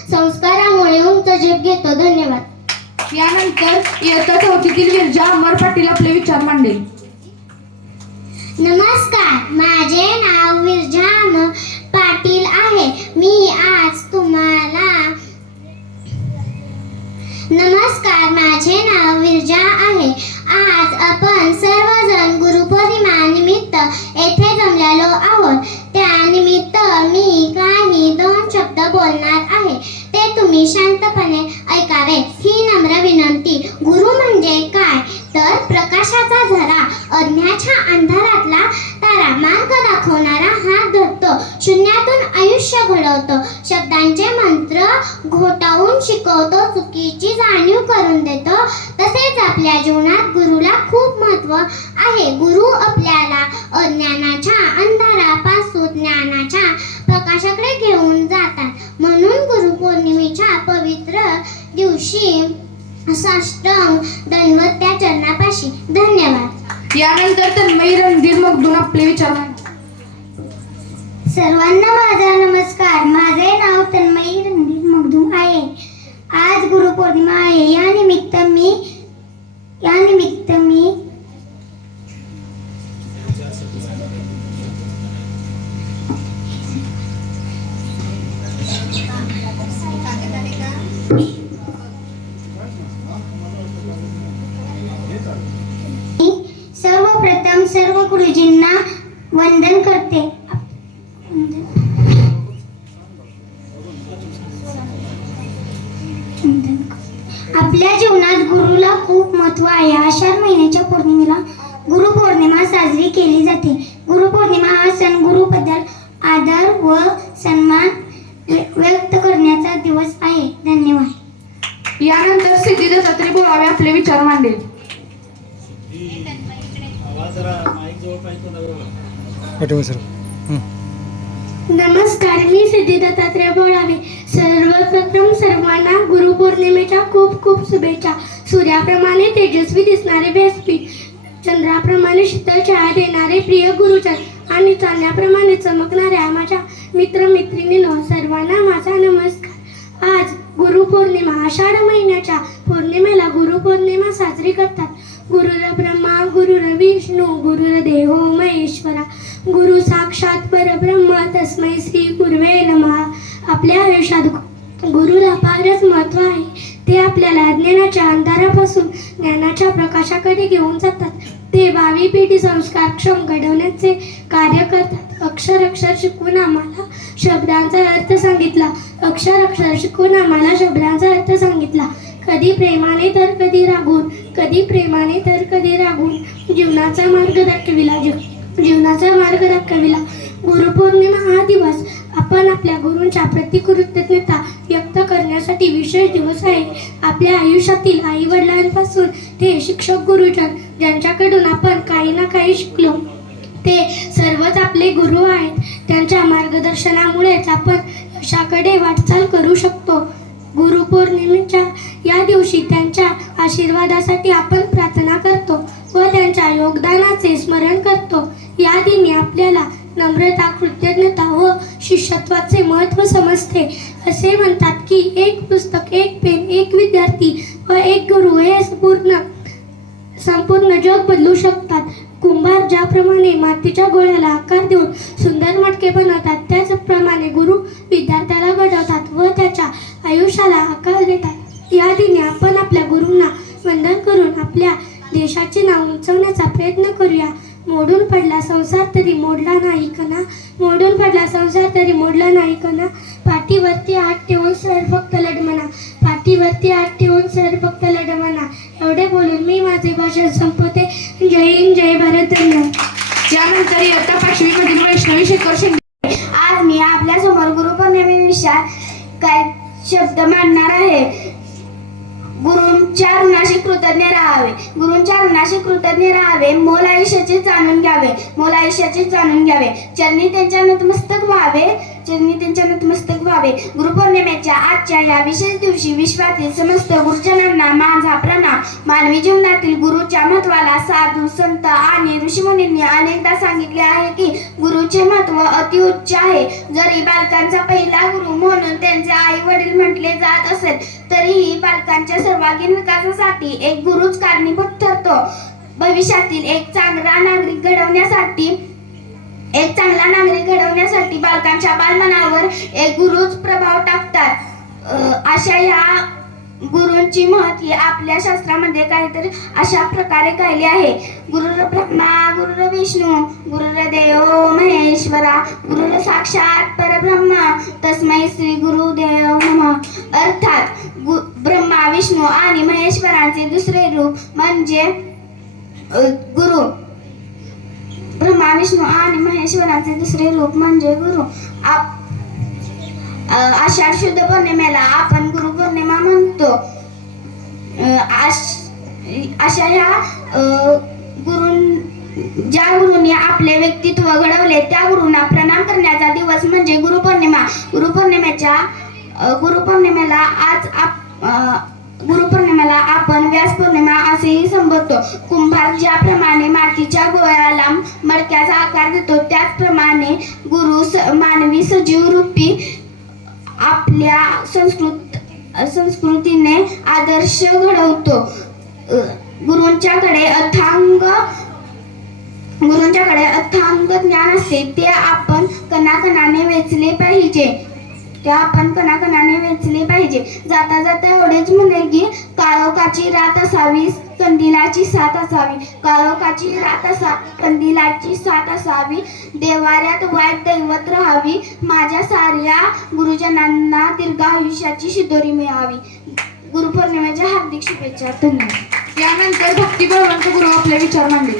संस्कारामुळे उंच झेप घेतो. धन्यवाद. यानंतर इयत्ता चौथीतील विरजा अमर पाटील आपले विचार मांडले. नमस्कार, माझे नाव विरजा अमर पाटील आहे. मी आज तुम्हाला नमस्कार, माझे नाव विरजा आहे. आज आपण सर्वजण गुरुपौर्णिमा निमित्त येथे जमलेलो आहोत. त्यानिमित्त मी काही 2 शब्द बोलणार आहे. ते तुम्ही शांतपणे ऐकावे ही नम्र विनंती. गुरु म्हणजे काय? तर प्रकाशाचा झरा, अज्ञाच्या अंधारातला तारा, मार्ग दाखवणारा हात धरतो, शून्यातून आयुष्य घडवतो, शब्दांचे मंत्र घोटावून शिकवतो, चुकीची जाणीव करून देतो. तसेच आपल्या जीवनात गुरुला खूप महत्त्व आहे. गुरु आपल्याला अज्ञानाच्या अंधारापासून ज्ञानाच्या प्रकाशाकडे घेऊन जातात. म्हणून गुरुपौर्णिमेच्या पवित्र दिवशी साष्टांग दंडवत त्या चरणापाशी. धन्यवाद. यानंतर तन्मयी रणधीर मगदूम आपले विचार मांडले. सर्वांना माझा नमस्कार. माझे नाव तन्मयी रणधीर मगदूम आहे. आज गुरुपौर्णिमा आहे. यानिमित्त मी सर्वप्रथम सर्व गुरुजींना वंदन करते. आपल्या जीवनात गुरुला खूप महत्त्व आहे. आषाढ महिन्याच्या पौर्णिमेला गुरुपौर्णिमा साजरी केली जाते. गुरुपौर्णिमा हा सण गुरुबद्दल आदर व सन्मान व्यक्त करण्याचा दिवस आहे. धन्यवाद. यानंतर सिद्धी दत्तात्रय बोरावे आपले विचार मांडले. पाठिंबा सर. नमस्कार, मी सिद्धी दत्तात्रय बोरावे. सर्वप्रथम सर्वांना गुरुपौर्णिमेच्या खूप खूप शुभेच्छा. सूर्याप्रमाणे तेजस्वी दिसणारे व्यासपीठ, चंद्राप्रमाणे शीतल छाया देणारे प्रिय गुरुचरण आणि चांदण्याप्रमाणे चमकणाऱ्या माझ्या मित्रमैत्रिणींनो, सर्वांना माझा नमस्कार. आज गुरुपौर्णिमा. आषाढ महिन्याच्या पौर्णिमेला गुरुपौर्णिमा साजरी करतात. गुरुर्ब्रह्मा गुरुर्विष्णू गुरुर्देवो महेश्वरा, गुरु साक्षात परब्रह्म तस्मै श्री गुरुवे नमः. आपल्या आयुष्यात गुरुला फारच महत्त्व आहे. ते आपल्याला ज्ञानाच्या अंधारापासून ज्ञानाच्या प्रकाशाकडे घेऊन जातात. ते भावी पिढी संस्कारक्षम घडवण्याचे कार्य करतात. अक्षर अक्षर शिकवून आम्हाला शब्दांचा अर्थ सांगितला. अक्षर अक्षर शिकवून आम्हाला शब्दांचा अर्थ सांगितला. कधी प्रेमाने तर कधी रागून, कधी प्रेमाने तर कधी रागून जीवनाचा मार्ग दाखविला. गुरुपौर्णिमा हा दिवस आपण आपल्या गुरूंच्या प्रति कृतज्ञता व्यक्त करण्यासाठी विशेष दिवस आहे. आपल्या आयुष्यातील आई वडिलांपासून ते शिक्षक गुरुजन ज्यांच्याकडून आपण काही ना काही शिकलो, ते सर्वच आपले गुरु आहेत. त्यांच्या मार्गदर्शनामुळेच आपण यशाकडे वाटचाल करू शकतो. गुरुपौर्णिमेच्या या दिवशी त्यांच्या आशीर्वादासाठी आपण प्रार्थना करतो व त्यांच्या योगदानाचे स्मरण करतो. या दिनी आपल्याला नम्रता, कृतज्ञता व शिष्यत्वाचे महत्त्व समजते. असे म्हणतात की एक पुस्तक, एक पेन, एक विद्यार्थी व एक गुरु हे संपूर्ण जग बदलू शकतात. कुंभार ज्याप्रमाणे मातीच्या गोळ्याला आकार देऊन सुंदर मटके बनवतात, त्याचप्रमाणे गुरु विद्यार्थ्याला घडवतात व त्याच्या आयुष्याला आकार देतात. या दिनी आपण आपल्या गुरूंना वंदन करून आपल्या देशाचे नाव उंचवण्याचा प्रयत्न करूया. मोडून पडला संसार तरी मोडला नाही कणा, मोडून पडला संसार तरी मोडला नाही कणा. पाठीवरती हात ठेवून सर फक्त लढमना, पाठीवरती हात ठेवून सर फक्त लढमना. एवढे बोलून मी माझे भाषण संपवते. जय हिंद, जय भारत, धन्यवाद. यानंतर इयत्ता 5वी मधील वैष्णवी शेखर शिंदे. आज मी आपल्या समोर गुरुपौर्णिमेविषयी काही शब्द मांडणार आहे. गुरूंच्या ऋणाशी कृतज्ञ राहावे, गुरूंच्या ऋणाशी कृतज्ञ राहावे. मोल आयुष्याचे जाणून घ्यावे, मोल आयुष्याचे जाणून घ्यावे. चरणी त्यांच्या नतमस्तक व्हावे, चरणी त्यांच्या नतमस्तक व्हावे. गुरुपौर्णिमेच्या आजच्या या विशेष दिवशी विश्वातील समस्त गुरुजनांना माझा प्रणाम. मानवी जीवनातील गुरुच्या महत्वाला साधू संत आणि ऋषीमुनींनी अनेकदा सांगितले आहे की गुरुचे महत्व अतिउच्च आहे. जरी बालकांचा पहिला गुरु म्हणून त्यांचे आई वडील म्हटले जात असेल तरीही बालकांच्या सर्वांगीण विकासासाठी एक गुरुच कारणीभूत ठरतो. भविष्यातील एक चांगला नागरिक घडवण्यासाठी बालकांच्या बालमनावर एक गुरुच प्रभाव टाकतात. अशा या गुरूंची महती आपल्या शास्त्रामध्ये काहीतरी अशा प्रकारे कहली आहे. गुरुर ब्रह्मा गुरुर विष्णू गुरुर देव महेश्वरा गुरुर साक्षात परब्रह्म तस्मै श्री गुरुदेव नमः. अर्थात ब्रह्मा विष्णू आणि महेश्वरांचे दुसरे रूप म्हणजे गुरु. ब्रह्मा विष्णू आणि महेश्वरांचे दुसरे रूप म्हणजे गुरु. आषाढ शुद्ध पौर्णिमेला आपण गुरुपौर्णिमा म्हणतो. अशा या ज्या गुरूंनी आपले व्यक्तित्व घडवले त्या गुरूंना प्रणाम करण्याचा दिवस म्हणजे गुरुपौर्णिमा. गुरुपौर्णिमेला आपण व्यास पौर्णिमा असेही संबोधतो. कुंभार ज्याप्रमाणे मातीच्या गोळ्याला मडक्याचा आकार देतो त्याचप्रमाणे गुरु मानवी सजीव रूपी आपल्या संस्कृतीने आदर्श घडवतो. गुरूंच्याकडे अथांग ज्ञान असते, ते आपण कणाकणाने वेचले पाहिजे. जाता जाता एवढेच म्हणेल की काळोखाची रात असावी कंदिलाची साथ असावी, काळोखाची रात कंदिलाची साथ असावी. देवाऱ्यात वाईट दैवत राहावी, माझ्या साऱ्या गुरुजनांना दीर्घायुष्याची शिदोरी मिळावी. गुरुपौर्णिमेच्या हार्दिक शुभेच्छा. धन्यवाद. यानंतर भक्ती बळवंत गुरु आपले विचार मांडले.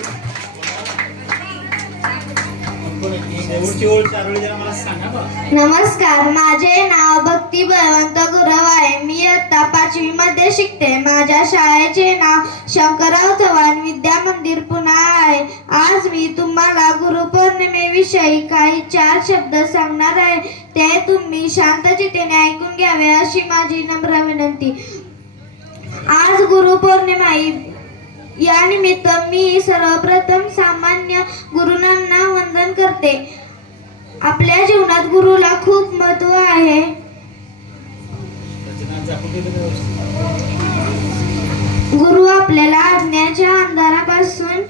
नमस्कार, माझे नाव भक्ती बळवंत गुरव आहे. मी इयत्ता 5वी मध्ये शिकते. माझ्या शाळेचे नाव शंकरराव चव्हाण विद्या मंदिर पुणे आहे. आज मी तुम्हाला गुरुपौर्णिमेविषयी काही 4 शब्द सांगणार आहे. ते तुम्ही शांतचित्तेने ऐकून घ्यावे अशी माझी नम्र विनंती. आज गुरुपौर्णिमा या निमित्त मी सर्वप्रथम सामान्य गुरुंना वंदन करते. आपल्या जीवनात गुरुला खूप महत्त्व आहे. गुरु आपल्याला अज्ञानाच्या अंधारापासून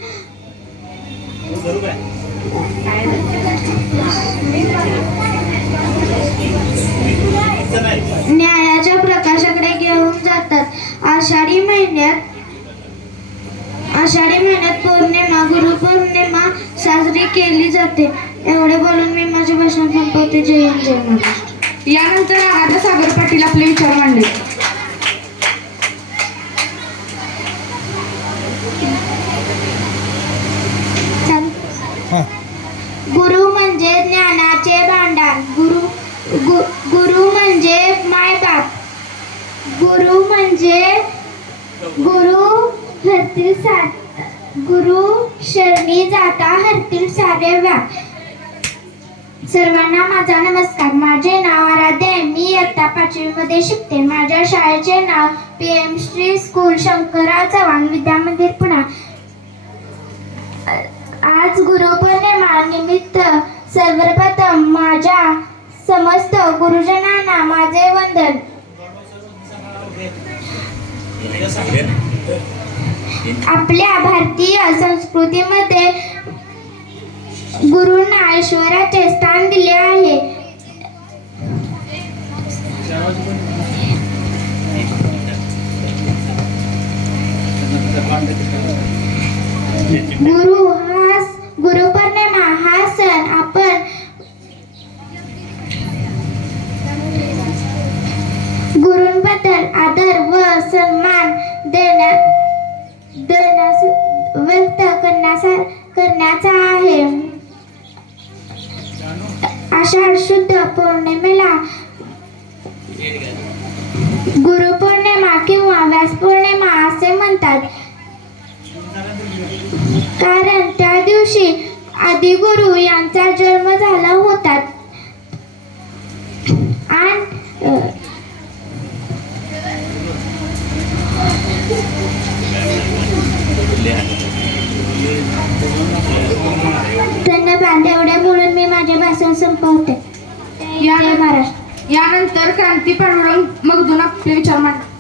न्यायाच्या प्रकाशाकडे घेऊन जातात. आषाढी महिन्यात पौर्णिमा गुरुपौर्णिमा साजरी केली जाते. एवढे बोलून मी माझे भाषण संपवते. जय हिंद, जय महाराष्ट्र. यानंतर आगाथा सागर पाटील आपले विचार मांडले. गुरु म्हणजे ज्ञानाचे भांडार. गुरु म्हणजे मायबाप. गुरु शरणी जाता हरतील सारे व्याप. सर्वांना माझा नमस्कार. माझे नाव आराध्य आहे. मी इयत्ता 5वी मध्ये शिकते. माझ्या शाळेचे नाव PM श्री स्कूल शंकरराव चव्हाण विद्या मंदिर पुणे. आज गुरुपौर्णिमा निमित्त सर्वप्रथम माझ्या समस्त गुरुजनांना माझे वंदन. आपल्या भारतीय संस्कृतीमध्ये गुरूंना ईश्वराचे स्थान दिले आहे. गुरुपौर्णिमा हा सण आपण गुरूंबद्दल आदर व सन्मान देण्यास व्यक्त करण्याचा आहे. आषाढ शुद्ध पौर्णिमेला गुरुपौर्णिमा किंवा व्यास पौर्णिमा असे म्हणतात, कारण त्या दिवशी आदिगुरु यांचा जन्म झाला होता. धन्यवाद. एवढे बोलून मी माझे भाषण संपवते. जय महाराष्ट्र. यानंतर क्रांती पांडुरंग मगदूम आपले विचार मांडतात.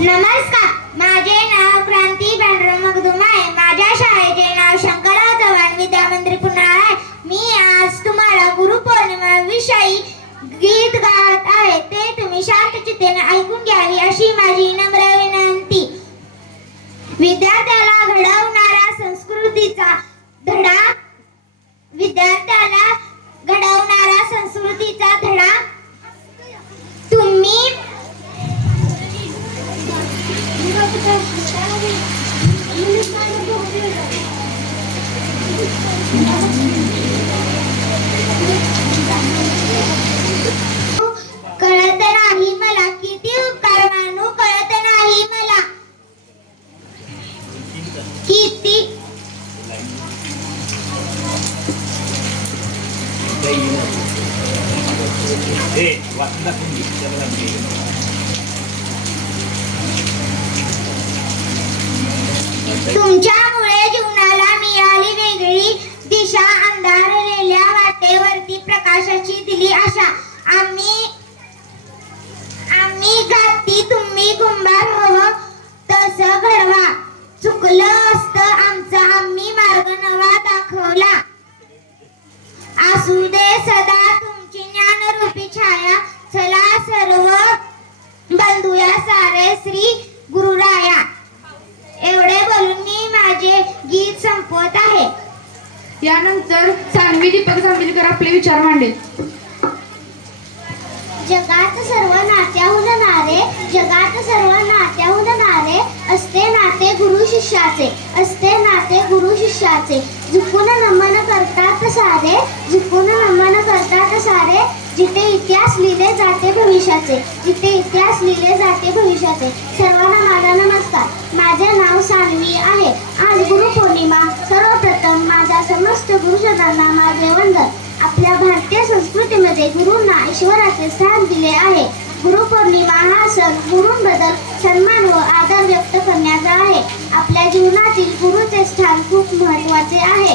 नमस्कार, माझे नाव क्रांती पांडुरंग मगदूम आहे. माझ्या शाळेचे नाव शंकरराव चव्हाण विद्या मंदिर पुणे आहे. मी आज तुम्हाला गुरुपौर्णिमा विषयी गीत गात आहे. ते तुम्ही शांत चित्तेने ऐकून घ्यावी अशी माझी नम्र विनंती. विद्यार्थ्याला घडवणारा संस्कृतीचा धडा तुम्ही कळत नाही मला, किती उपकार मानू कळत नाही मला, किती तुमच्यामुळे जीवनाला मिळाली वेगळी दिशा, अंधारलेल्या वाटेवरती प्रकाशाची दिली आशा. आम्ही घाती तुम्ही कुंभार हवं तसं घडवा. चुकलं असतं आमचं, आम्ही मार्ग नवा दाखवला. असू दे सदा तुमची ज्ञानरूपी छाया. चला सर्व बंधूया सारे श्री गुरुराया. एवढे बोलून मी माझे गीत संपवत आहे. यानंतर सान्वी दीपक जांभेलकर आपले विचार मांडेल. जगात सर्व नात्याहून नारे, जगात सर्व नात्याहून नारे, असते नाते गुरु शिष्याचे, असते नाते गुरु शिष्याचे. झुकून नमन करतात सारे, झुकून नमन करतात सारे. जिथे इतिहास लिहिले जाते भविष्याचे, जिथे इतिहास लिहिले जाते भविष्याचे. सर्वांना माझा नमस्कार. माझे नाव सान्वी आहे. आज गुरुपौर्णिमा. सर्वप्रथम माझ्या समस्त गुरुजनांना माझे वंदन. आपल्या भारतीय संस्कृतीमध्ये गुरूंना ईश्वराचे स्थान दिले आहे. गुरुपौर्णिमा हा सण गुरूंबद्दल सन्मान व आदर व्यक्त करण्याचा आहे. आपल्या जीवनातील गुरुचे स्थान खूप महत्त्वाचे आहे.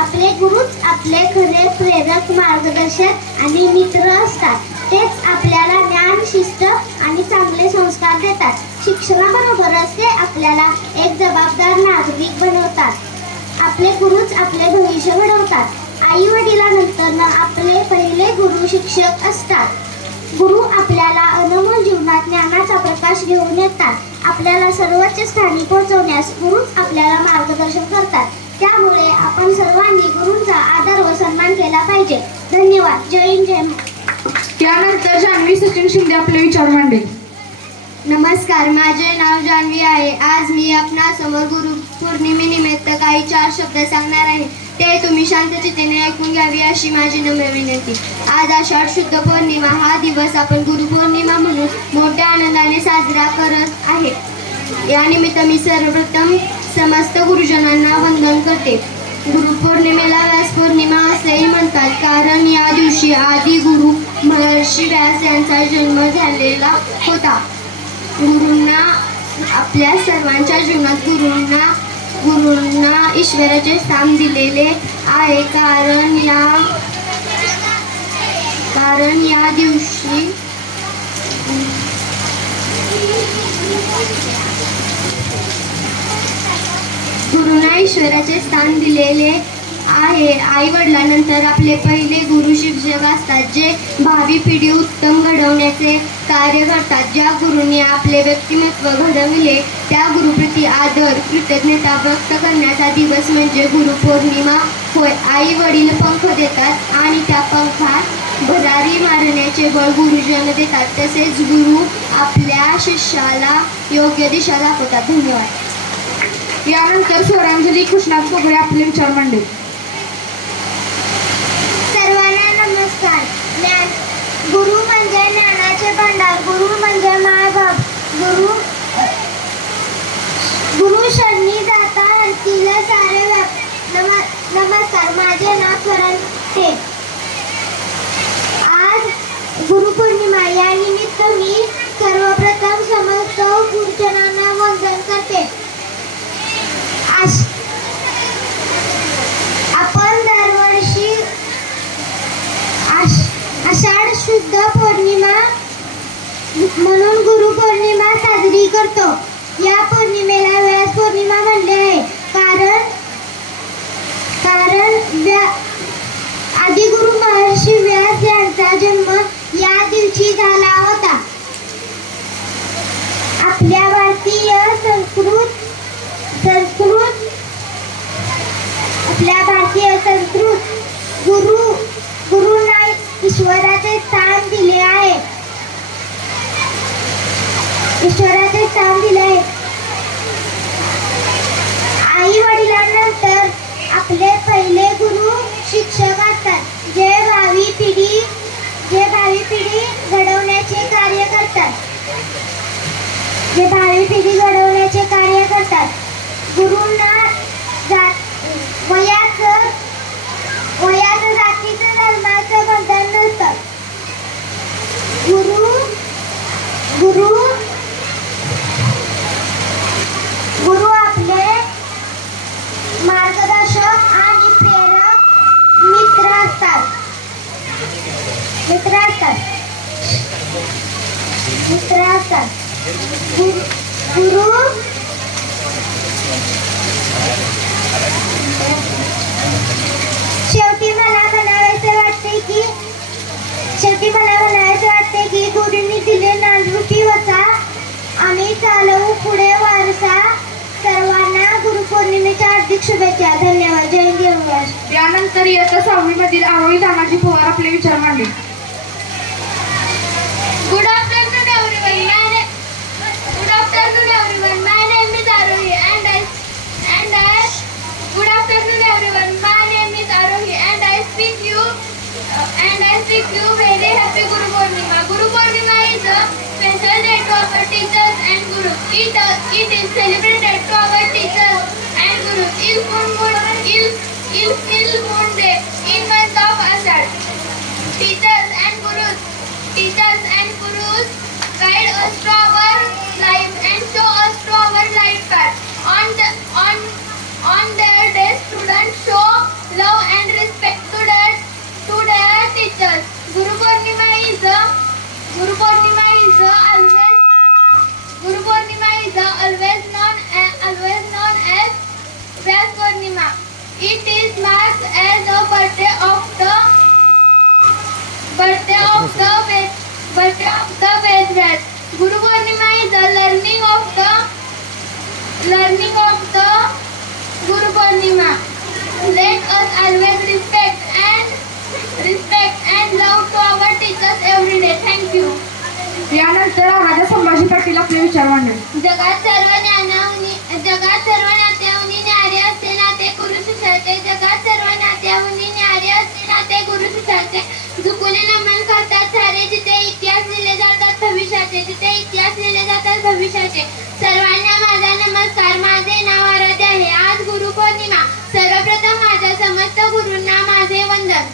आपले गुरुच आपले खरे प्रेरक, मार्गदर्शक आणि मित्र असतात. तेच आपल्याला ज्ञान, शिस्त आणि चांगले संस्कार देतात. शिक्षणाबरोबरच ते आपल्याला एक जबाबदार नागरिक बनवतात. आपले गुरुच आपले भविष्य घडवतात. आई वडिलांनंतर आपले पहिले गुरु शिक्षक असतात. गुरु आपल्याला अनमोल जीवनात ज्ञानाचा प्रकाश घेऊन येतात. आपल्याला सर्वोच्च स्थानी पोहोचवण्यास गुरुच आपल्याला मार्गदर्शन करतात. त्यामुळे आपण सर्वांनी गुरूंचा आदर व सन्मान केला पाहिजे. धन्यवाद. जय हिंद, जय महाराष्ट्र. यानंतर जान्हवी सचिन शिंदे आपले विचार मांडेल. नमस्कार, माझे नाव जान्हवी आहे. आज मी आपणासमोर गुरुपौर्णिमेनिमित्त काही 4 शब्द सांगणार आहे. ते तुम्ही शांत चित्तेने ऐकून घ्यावी अशी माझी नम्र विनंती. आज आषाढ शुद्ध पौर्णिमा हा दिवस आपण गुरुपौर्णिमा म्हणून मोठ्या आनंदाने साजरा करत आहे. यानिमित्त मी सर्वप्रथम समस्त गुरुजनांना वंदन करते. गुरुपौर्णिमेला व्यास पौर्णिमा असेही म्हणतात, कारण या दिवशी आदि गुरु महर्षी व्यास यांचा जन्म झालेला होता. गुरूंना आपल्या सर्वांच्या जीवनात गुरूंना ईश्वराचे स्थान दिलेले आहे. कारण या दिवशी गुरूंना ईश्वराचे स्थान दिलेले आहे. आई वडिलांनंतर आपले पहिले गुरु शिक्षक असतात, जे भावी पिढी उत्तम घडवण्याचे कार्य करतात. ज्या गुरूंनी आपले व्यक्तिमत्व घडविले त्या गुरुप्रती आदर कृतज्ञता व्यक्त करण्याचा दिवस म्हणजे गुरुपौर्णिमा होय. आई वडील पंख देतात आणि त्या पंखात भरारी मारण्याचे बळ गुरुजन देतात. तसेच गुरु आपल्या शिष्याला योग्य दिशा दाखवतात. धन्यवाद. यानंतर स्वरांजली कृष्णात कोगळे आपले विचार मांडेल. सर्वांना नमस्कार. गुरु म्हणजे ज्ञानाचे भंडार, गुरु म्हणजे मायबाप, गुरु शरणी जाता हरतील सारे व्याप. नमस्कार, माझे नाव स्वरण हे. आज गुरुपौर्णिमा या निमित्त मी सर्वप्रथम समस्त गुरुजनांना वंदन करते. आपण दरवर्षी आषाढ शुद्ध पौर्णिमा म्हणून गुरुपौर्णिमा साजरी करतो. या पौर्णिमेला व्यास पौर्णिमा म्हणले आहे, कारण आदिगुरु महर्षी व्यास यांचा जन्म या दिवशी झाला होता. आपल्या भारतीय संस्कृत गुरुंना ईश्वराचे स्थान दिले आहे. आई वडिलांनंतर आपले पहिले गुरु शिक्षक असतात, जे भावी पिढी घडवण्याचे कार्य करतात. गुरुंना वयाचं जातीचं धर्माचं बंधन नसतं. गुरु आपले मार्गदर्शक आणि प्रेरक मित्र असतात. गुरु शेवटी मला म्हणायचे वाटते की गुरूंनी दिले ज्ञानरूपी वसा आम्ही चालवू पुढे वारसा. सर्वांना गुरुपौर्णिमेच्या हार्दिक शुभेच्छा. धन्यवाद. जय हिंद, जय महाराष्ट्र. यानंतर इयत्ता 6वी मधील आवळी तानाजी पवार आपले विचार मांडेल. Good afternoon, everyone. My name is Arohi, Good afternoon, everyone. My name is Arohi, and I speak you very happy Guru Purnima. Guru Purnima is a special day to our teachers and Guru. It is celebrated to our teachers and Guru. Il Moon Day in month of Ashad. Teachers and Gurus guide us to our life and show us to our life path. On their day, students show love and respect to their teachers. Guru Purnima is always known as Vyas Purnima. It is marked as the birthday of the Ved. Guru Purnima is the learning of the Guru Purnima. Let us always respect and love to our teachers every day. Thank you. यानंतर राजा संभाजी पाटील आपले विचार मांडेल. जगात सर्व नात्याहुनी न्यारे असते नाते गुरु शिष्याचे. जगात सर्व नात्याहुनी न्यारे असते नाते गुरु शिष्याचे. झुकून नमन करतात सारे, जिथे इतिहास लिहिले जातात भविष्याचे. सर्वांना माझा नमस्कार. माझे नाव आराध्य आहे. आज गुरु पौर्णिमा. सर्वप्रथम माझ्या समस्त गुरूंना माझे वंदन.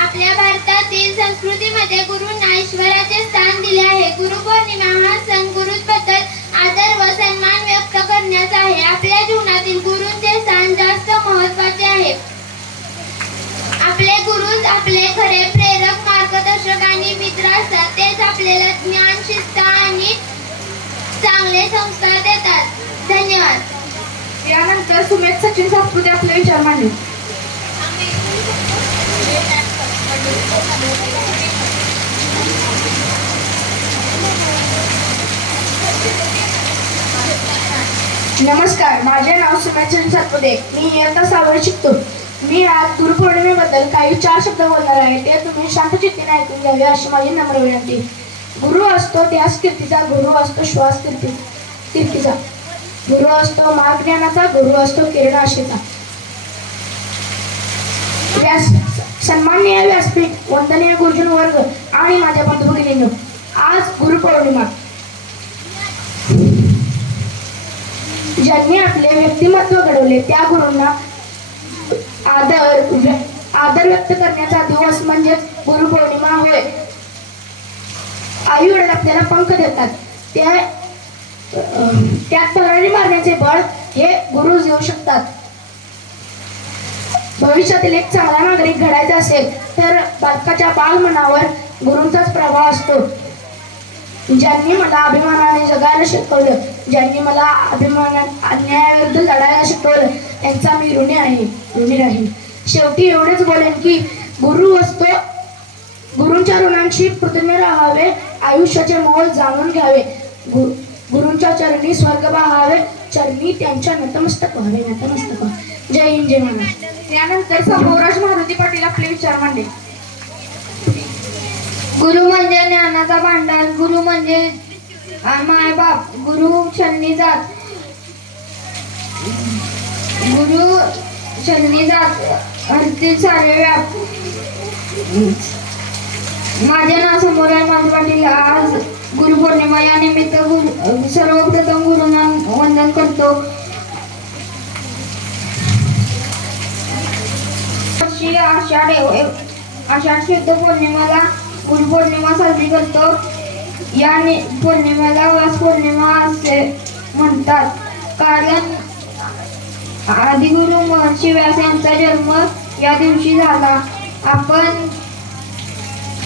आपल्या भारतातील संस्कृतीमध्ये गुरूंना ईश्वराचे स्थान दिले आहे. गुरु पौर्णिमा हा सण गुरूंबद्दल आदर व सन्मान व्यक्त करण्याचा आहे. आपल्या जीवनातील गुरूंचे स्थान जास्त महत्त्वाचे आहे. आपले गुरुच आपले खरे प्रेरक, मार्गदर्शक आणि मित्र असतात. तेच आपल्याला ज्ञान, शिस्त आणि चांगले संस्कार देतात. धन्यवाद. यानंतर सुमेध सचिन सातपुते आपले विचार मांडले. नमस्कार, माझे नाव सुमेध सचिन सातपुते. मी इयत्ता 6वी शिकतो. मी आज गुरुपौर्णिमेबद्दल काही 4 शब्द बोलणार आहे. ते तुम्ही शांत चित्तीने ऐकून घ्यावे अशी माझी नम्र विनंती. गुरु असतो ध्यास कीर्तीचा, गुरु असतो श्वास कीर्तीचा, गुरु असतो मार्गज्ञानाचा, गुरु असतो किरण आशेचा. सन्माननीय व्यासपीठ, वंदनीय गुरुजन वर्ग आणि माझ्या बंधू भगिनींनो, आज गुरुपौर्णिमा. ज्यांनी आपले व्यक्तिमत्व घडवले त्या गुरूंना आदर व्यक्त करण्याचा दिवस म्हणजेच गुरुपौर्णिमा होय. आई वडील आपल्याला पंख देतात, त्यात तलवारी मारण्याचे बळ हे गुरु देऊ शकतात. भविष्यातील एक चांगला नागरिक घडायचा असेल तर बालकाच्या बालमनावर गुरूंचाच प्रभाव असतो. ज्यांनी मला अभिमानाने जगायला शिकवलं, ज्यांनी मला अन्यायाविरुद्ध लढायला शिकवलं, त्यांचा मी ऋणी राहील. शेवटी एवढेच बोलेन की गुरु असतो, गुरूंच्या ऋणांशी कृतज्ञ राहावे, आयुष्याचे मोल जाणून घ्यावे, गुरूंच्या चरणी स्वर्ग पाहावे, चरणी त्यांच्या नतमस्तक व्हावे. जय हिंद, जय महाराष्ट्र. त्यानंतर संभवराज मारुती पाटील आपले विचार मांडले. गुरु म्हणजे ज्ञानाचा भांडार, गुरु म्हणजे मायबाप, गुरु शरणी जात, गुरु शरणी जात हरतील सारे व्याप. माझे नाव संभवराज मारुती पाटील. आज गुरुपौर्णिमा या निमित्त सर्वप्रथम गुरूंना वंदन करतो. आषाढ शुद्ध पौर्णिमेला गुरुपौर्णिमा साजरी करतो. या पौर्णिमेला व्यास पौर्णिमा असे म्हणतात, कारण आदिगुरु महर्षी व्यास यांचा जन्म या दिवशी झाला. आपण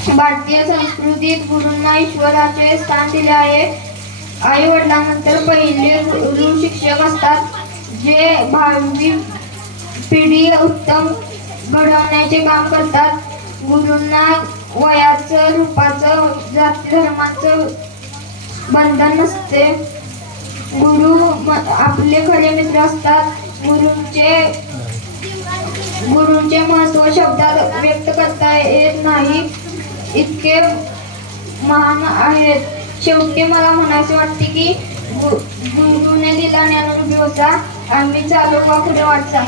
भारतीय संस्कृतीत गुरूंना ईश्वराचे स्थान दिले आहे. आई वडिलांनंतर पहिले गुरु शिक्षक असतात, जे भावी पिढी उत्तम घडवण्याचे काम करतात. गुरूंना वयाचं, रूपाचं, जाती धर्माचं बंधन नसते. गुरु आपले खरे मित्र असतात. गुरूंचे महत्त्व शब्दात व्यक्त करता येत नाही, इतके महान आहेत. शेवटी मला म्हणायचे वाटते की गुरुने दिला ज्ञानरूपी होता, आम्ही चालू वा पुढे वाटचा.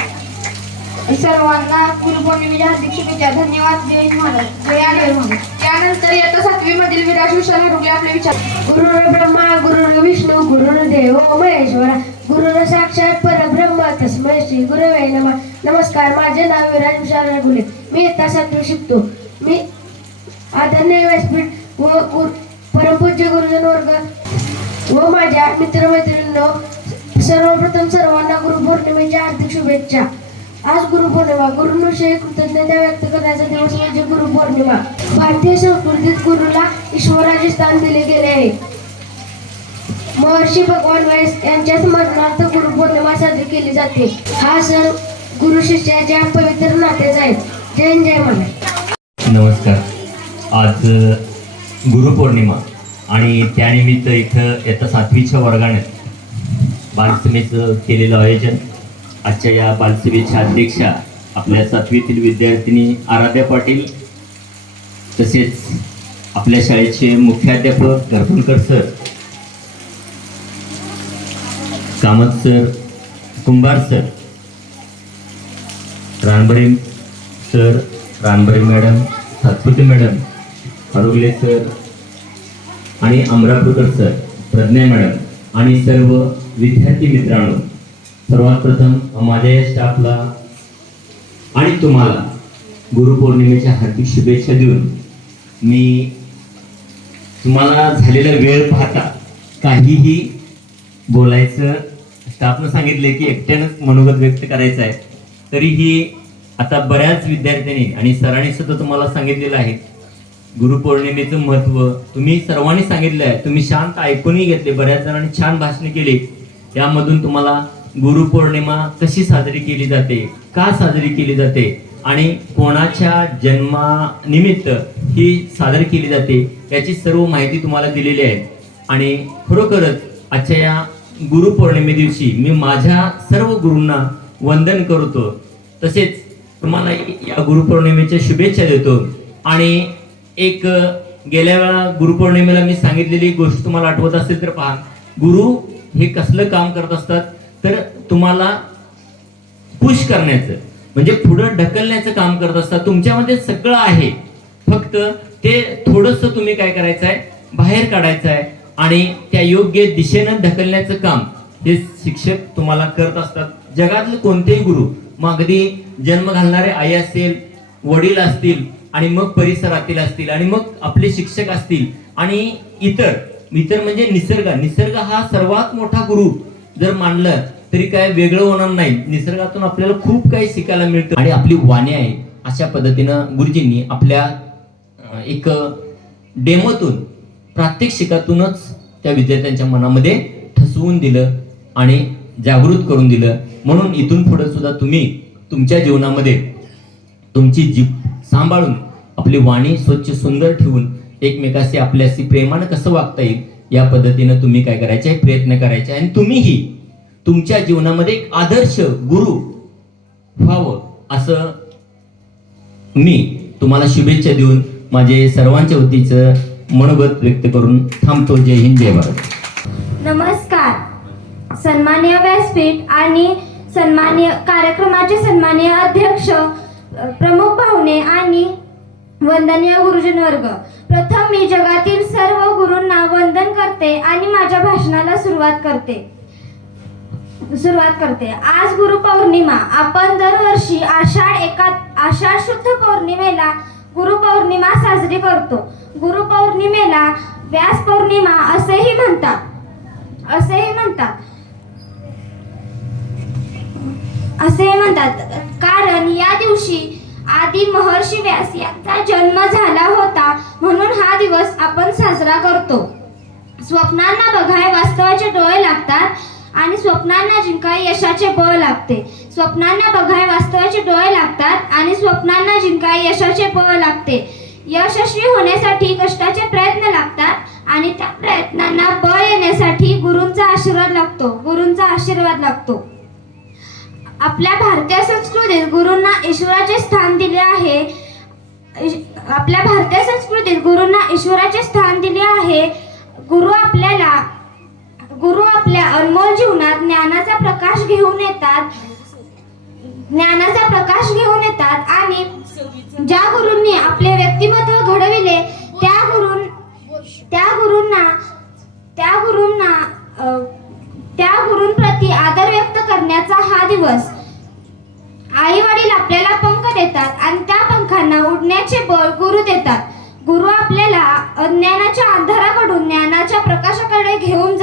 सर्वांना गुरुपौर्णिमेच्या हार्दिक शुभेच्छा. धन्यवाद. जय महाराज. जय महाराज. त्यानंतर इयत्ता 7वी मधील विराज विशाल हरुगले आपले विचार. गुरुर् ब्रह्मा गुरुर्विष्णू गुरुर्देव महेश्वरा, गुरुर साक्षात परब्रह्म तस्मै श्री गुरवे नमः. नमस्कार, माझे नाव विराज विशाल हरुगले. मी इयत्ता 7वी शिकतो. मी आदरणीय व्यासपीठ व परमपूज्य गुरुजन वर्ग व माझ्या मित्रमैत्रिणींनो, सर्वप्रथम सर्वांना गुरुपौर्णिमेच्या हार्दिक शुभेच्छा. आज गुरुपौर्णिमा, गुरुंविषयी कृतज्ञता व्यक्त करण्याचा दिवस म्हणजे गुरुपौर्णिमा. भारतीय संस्कृतीत गुरुला ईश्वराचे स्थान दिले गेले आहे. महर्षी भगवान व्यास यांच्या स्मरणार्थ गुरुपौर्णिमा साजरी केली जाते. हा सण गुरु शिष्याच्या पवित्र नात्याचा आहे. जय हिंद, जय महाराष्ट्र. नमस्कार. आज गुरुपौर्णिमा आणि त्यानिमित्त इथं इयत्ता 7वीच्या वर्गाने बालसभेचं केलेलं आयोजन. आजच्या या बालसभेच्या अध्यक्षा आपल्या 7वीतील विद्यार्थिनी आराध्या पाटील, तसेच आपल्या शाळेचे मुख्याध्यापक Garphulkar sir, Kamat sir, Kumbhar sir, Ranbare sir, Ranbare madam, Satpute madam, Harugale sir आणि अमरापूरकर सर, प्रज्ञा मॅडम आणि सर्व विद्यार्थी मित्रांनो, सर्वात प्रथम माझ्या या स्टाफला आणि तुम्हाला गुरुपौर्णिमेच्या हार्दिक शुभेच्छा देऊन मी तुम्हाला झालेला वेळ पाहता काहीही बोलायचं स्टाफनं सांगितले की एकट्यानंच मनोगत व्यक्त करायचं आहे. तरीही आता बऱ्याच विद्यार्थ्यांनी आणि सरांनी सुद्धा तुम्हाला सांगितलेलं आहे गुरुपौर्णिमेचं महत्त्व. तुम्ही सर्वांनी सांगितलं आहे, तुम्ही शांत ऐकूनही घेतले, बऱ्याच जणांनी छान भाषणे केली, त्यामधून तुम्हाला गुरुपौर्णिमा कशी साजरी केली जाते, का साजरी केली जाते आणि कोणाच्या जन्मानिमित्त ही साजरी केली जाते याची सर्व माहिती तुम्हाला दिलेली आहे. आणि खरोखरच आजच्या या गुरुपौर्णिमे दिवशी मी माझ्या सर्व गुरूंना वंदन करतो. तसेच तुम्हाला या गुरुपौर्णिमेच्या शुभेच्छा देतो. आणि एक गेल्या वेळा गुरुपौर्णिमेला मी सांगितलेली गोष्ट तुम्हाला आठवत असेल तर पहा. गुरु हे कसलं काम करत असतात तर तुम्हाला पुश करण्याचं म्हणजे पुढं ढकलण्याचं काम करत असतात. तुमच्यामध्ये सगळं आहे, फक्त ते थोडंसं तुम्ही काय करायचं आहे, बाहेर काढायचं आहे आणि त्या योग्य दिशेनं ढकलण्याचं काम हे शिक्षक तुम्हाला करत असतात. जगातले कोणतेही गुरु, मग अगदी जन्म घालणारे आई असेल, वडील असतील आणि मग परिसरातील असतील आणि मग आपले शिक्षक असतील आणि इतर म्हणजे निसर्ग हा सर्वात मोठा गुरु जर मानलं तरी काय वेगळं होणार नाही. निसर्गातून आपल्याला खूप काही शिकायला मिळतं आणि आपली वाणी आहे. अशा पद्धतीनं गुरुजींनी आपल्या एक डेमोतून प्रात्यक्षिकातूनच त्या विद्यार्थ्यांच्या मनामध्ये ठसवून दिलं आणि जागृत करून दिलं. म्हणून इथून पुढे सुद्धा तुम्ही तुमच्या जीवनामध्ये तुमची जीभ सांभाळून आपली वाणी स्वच्छ सुंदर ठेवून एकमेकाशी आपल्याशी प्रेमानं कसं वागता येईल या पद्धतीनं तुम्ही काय करायचे, प्रयत्न करायचे आणि तुम्हीही तुमच्या जीवनामध्ये एक आदर्श गुरु व्हावं असं मी तुम्हाला शुभेच्छा देऊन माझे सर्वांच्या वतीचं मनोगत व्यक्त करून थांबतो. जय हिंद, जय भारत. नमस्कार. सन्माननीय व्यासपीठ आणि कार्यक्रमाचे सन्माननीय अध्यक्ष, प्रमुख पाहुणे आणि वंदनीय गुरुजन वर्ग, प्रथम मी जगातील सर्व गुरूंना वंदन करते आणि माझ्या भाषणाला सुरुवात करते. आज गुरुपौर्णिमा. आपण दरवर्षी आषाढ शुद्ध पौर्णिमेला गुरुपौर्णिमा साजरी करतो. गुरुपौर्णिमेला व्यास पौर्णिमा असेही म्हणतात. कारण या दिवशी आदी महर्षी व्यास यांचा जन्म झाला होता, म्हणून हा दिवस आपण साजरा करतो. स्वप्नांना बघाय वास्तवाचे डोळे लागतात आणि स्वप्नांना जिंकाय यशाचे बळ लागते. स्वप्नांना बघाय वास्तवाचे डोळे लागतात आणि स्वप्नांना जिंकाय यशाचे बळ लागते. यशस्वी होण्यासाठी कष्टाचे प्रयत्न लागतात आणि त्या प्रयत्नांना बळ येण्यासाठी गुरूंचा आशीर्वाद लागतो. आपल्या भारतीय संस्कृतीत गुरूंना ईश्वराचे स्थान दिले आहे. गुरु आपल्या अनमोल जीवनात ज्ञानाचा प्रकाश घेऊन येतात आणि ज्या गुरूंनी आपले व्यक्तिमत्व घडविले त्या गुरूंप्रती आदर व्यक्त करण्याचा हा दिवस. आई वडील आपल्याला पंख देतात आणि त्या पंखांना उडण्याचे बळ गुरु देतात. गुरु आपल्याला अज्ञानाच्या अंधाराकडून ज्ञानाच्या प्रकाशाकडे घेऊन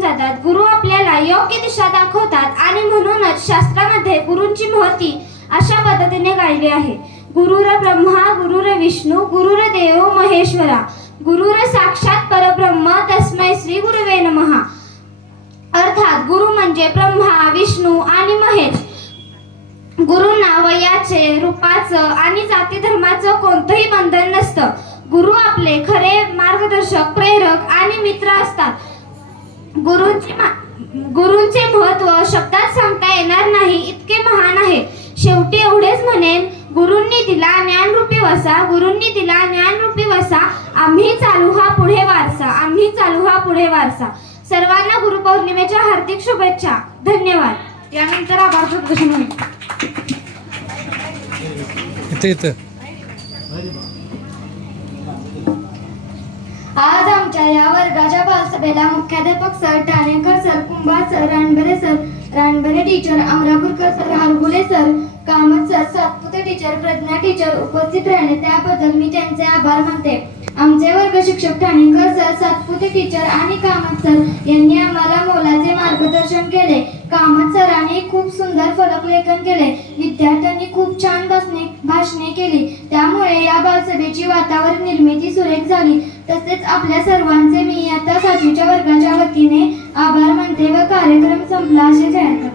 जातात. गुरु आपल्याला योग्य दिशा दाखवतात आणि म्हणूनच शास्त्रामध्ये गुरूंची महती अशा पद्धतीने गायली आहे. गुरुर ब्रह्मा गुरुर विष्णू गुरुर देव महेश्वरा गुरुर साक्षात परब्रह्म तस्मै श्री गुरुवे नमः. अर्थात गुरु म्हणजे ब्रह्मा, विष्णू आणि महेश. गुरूंना वयाचे, रूपाचं आणि जाती धर्माचं कोणतंही बंधन नसतं. गुरु आपले खरे मार्गदर्शक, प्रेरक आणि मित्र असतात. गुरूंचे महत्व शब्दात सांगता येणार नाही, इतके महान आहे. शेवटी एवढेच म्हणेन, गुरूंनी दिला ज्ञानरूपी वसा, आम्ही चालू हा पुढे वारसा. सर्वांना गुरुपौर्णिमेच्या हार्दिक शुभेच्छा. धन्यवाद. यानंतर आभार प्रदर्शन होईल. आज आमच्या या वर्गाच्या बालसभेला मुख्याध्यापक sir, Thanekar sir, Kumbhar sir, Ranbare teacher, Amrapurkar sir, Hargule sir, Kamat sir, Satpute teacher, Pragya teacher उपस्थित राहिले त्याबद्दल मी त्यांचे आभार मानते. आमचे वर्ग शिक्षक ठाणेकर सर, सातपुते टीचर आणि कामत सर यांनी आम्हाला मोलाचे मार्गदर्शन केले. कामत सरांनी खूप सुंदर फलकलेखन केले. विद्यार्थ्यांनी खूप छान भाषणे केली. त्यामुळे या बालसभेची वातावरण निर्मिती सुरेख झाली. तसेच आपल्या सर्वांचे मी इयत्ता 7वीच्या वर्गाच्या वतीने आभार कार्यक्रम संपला असे जाहीर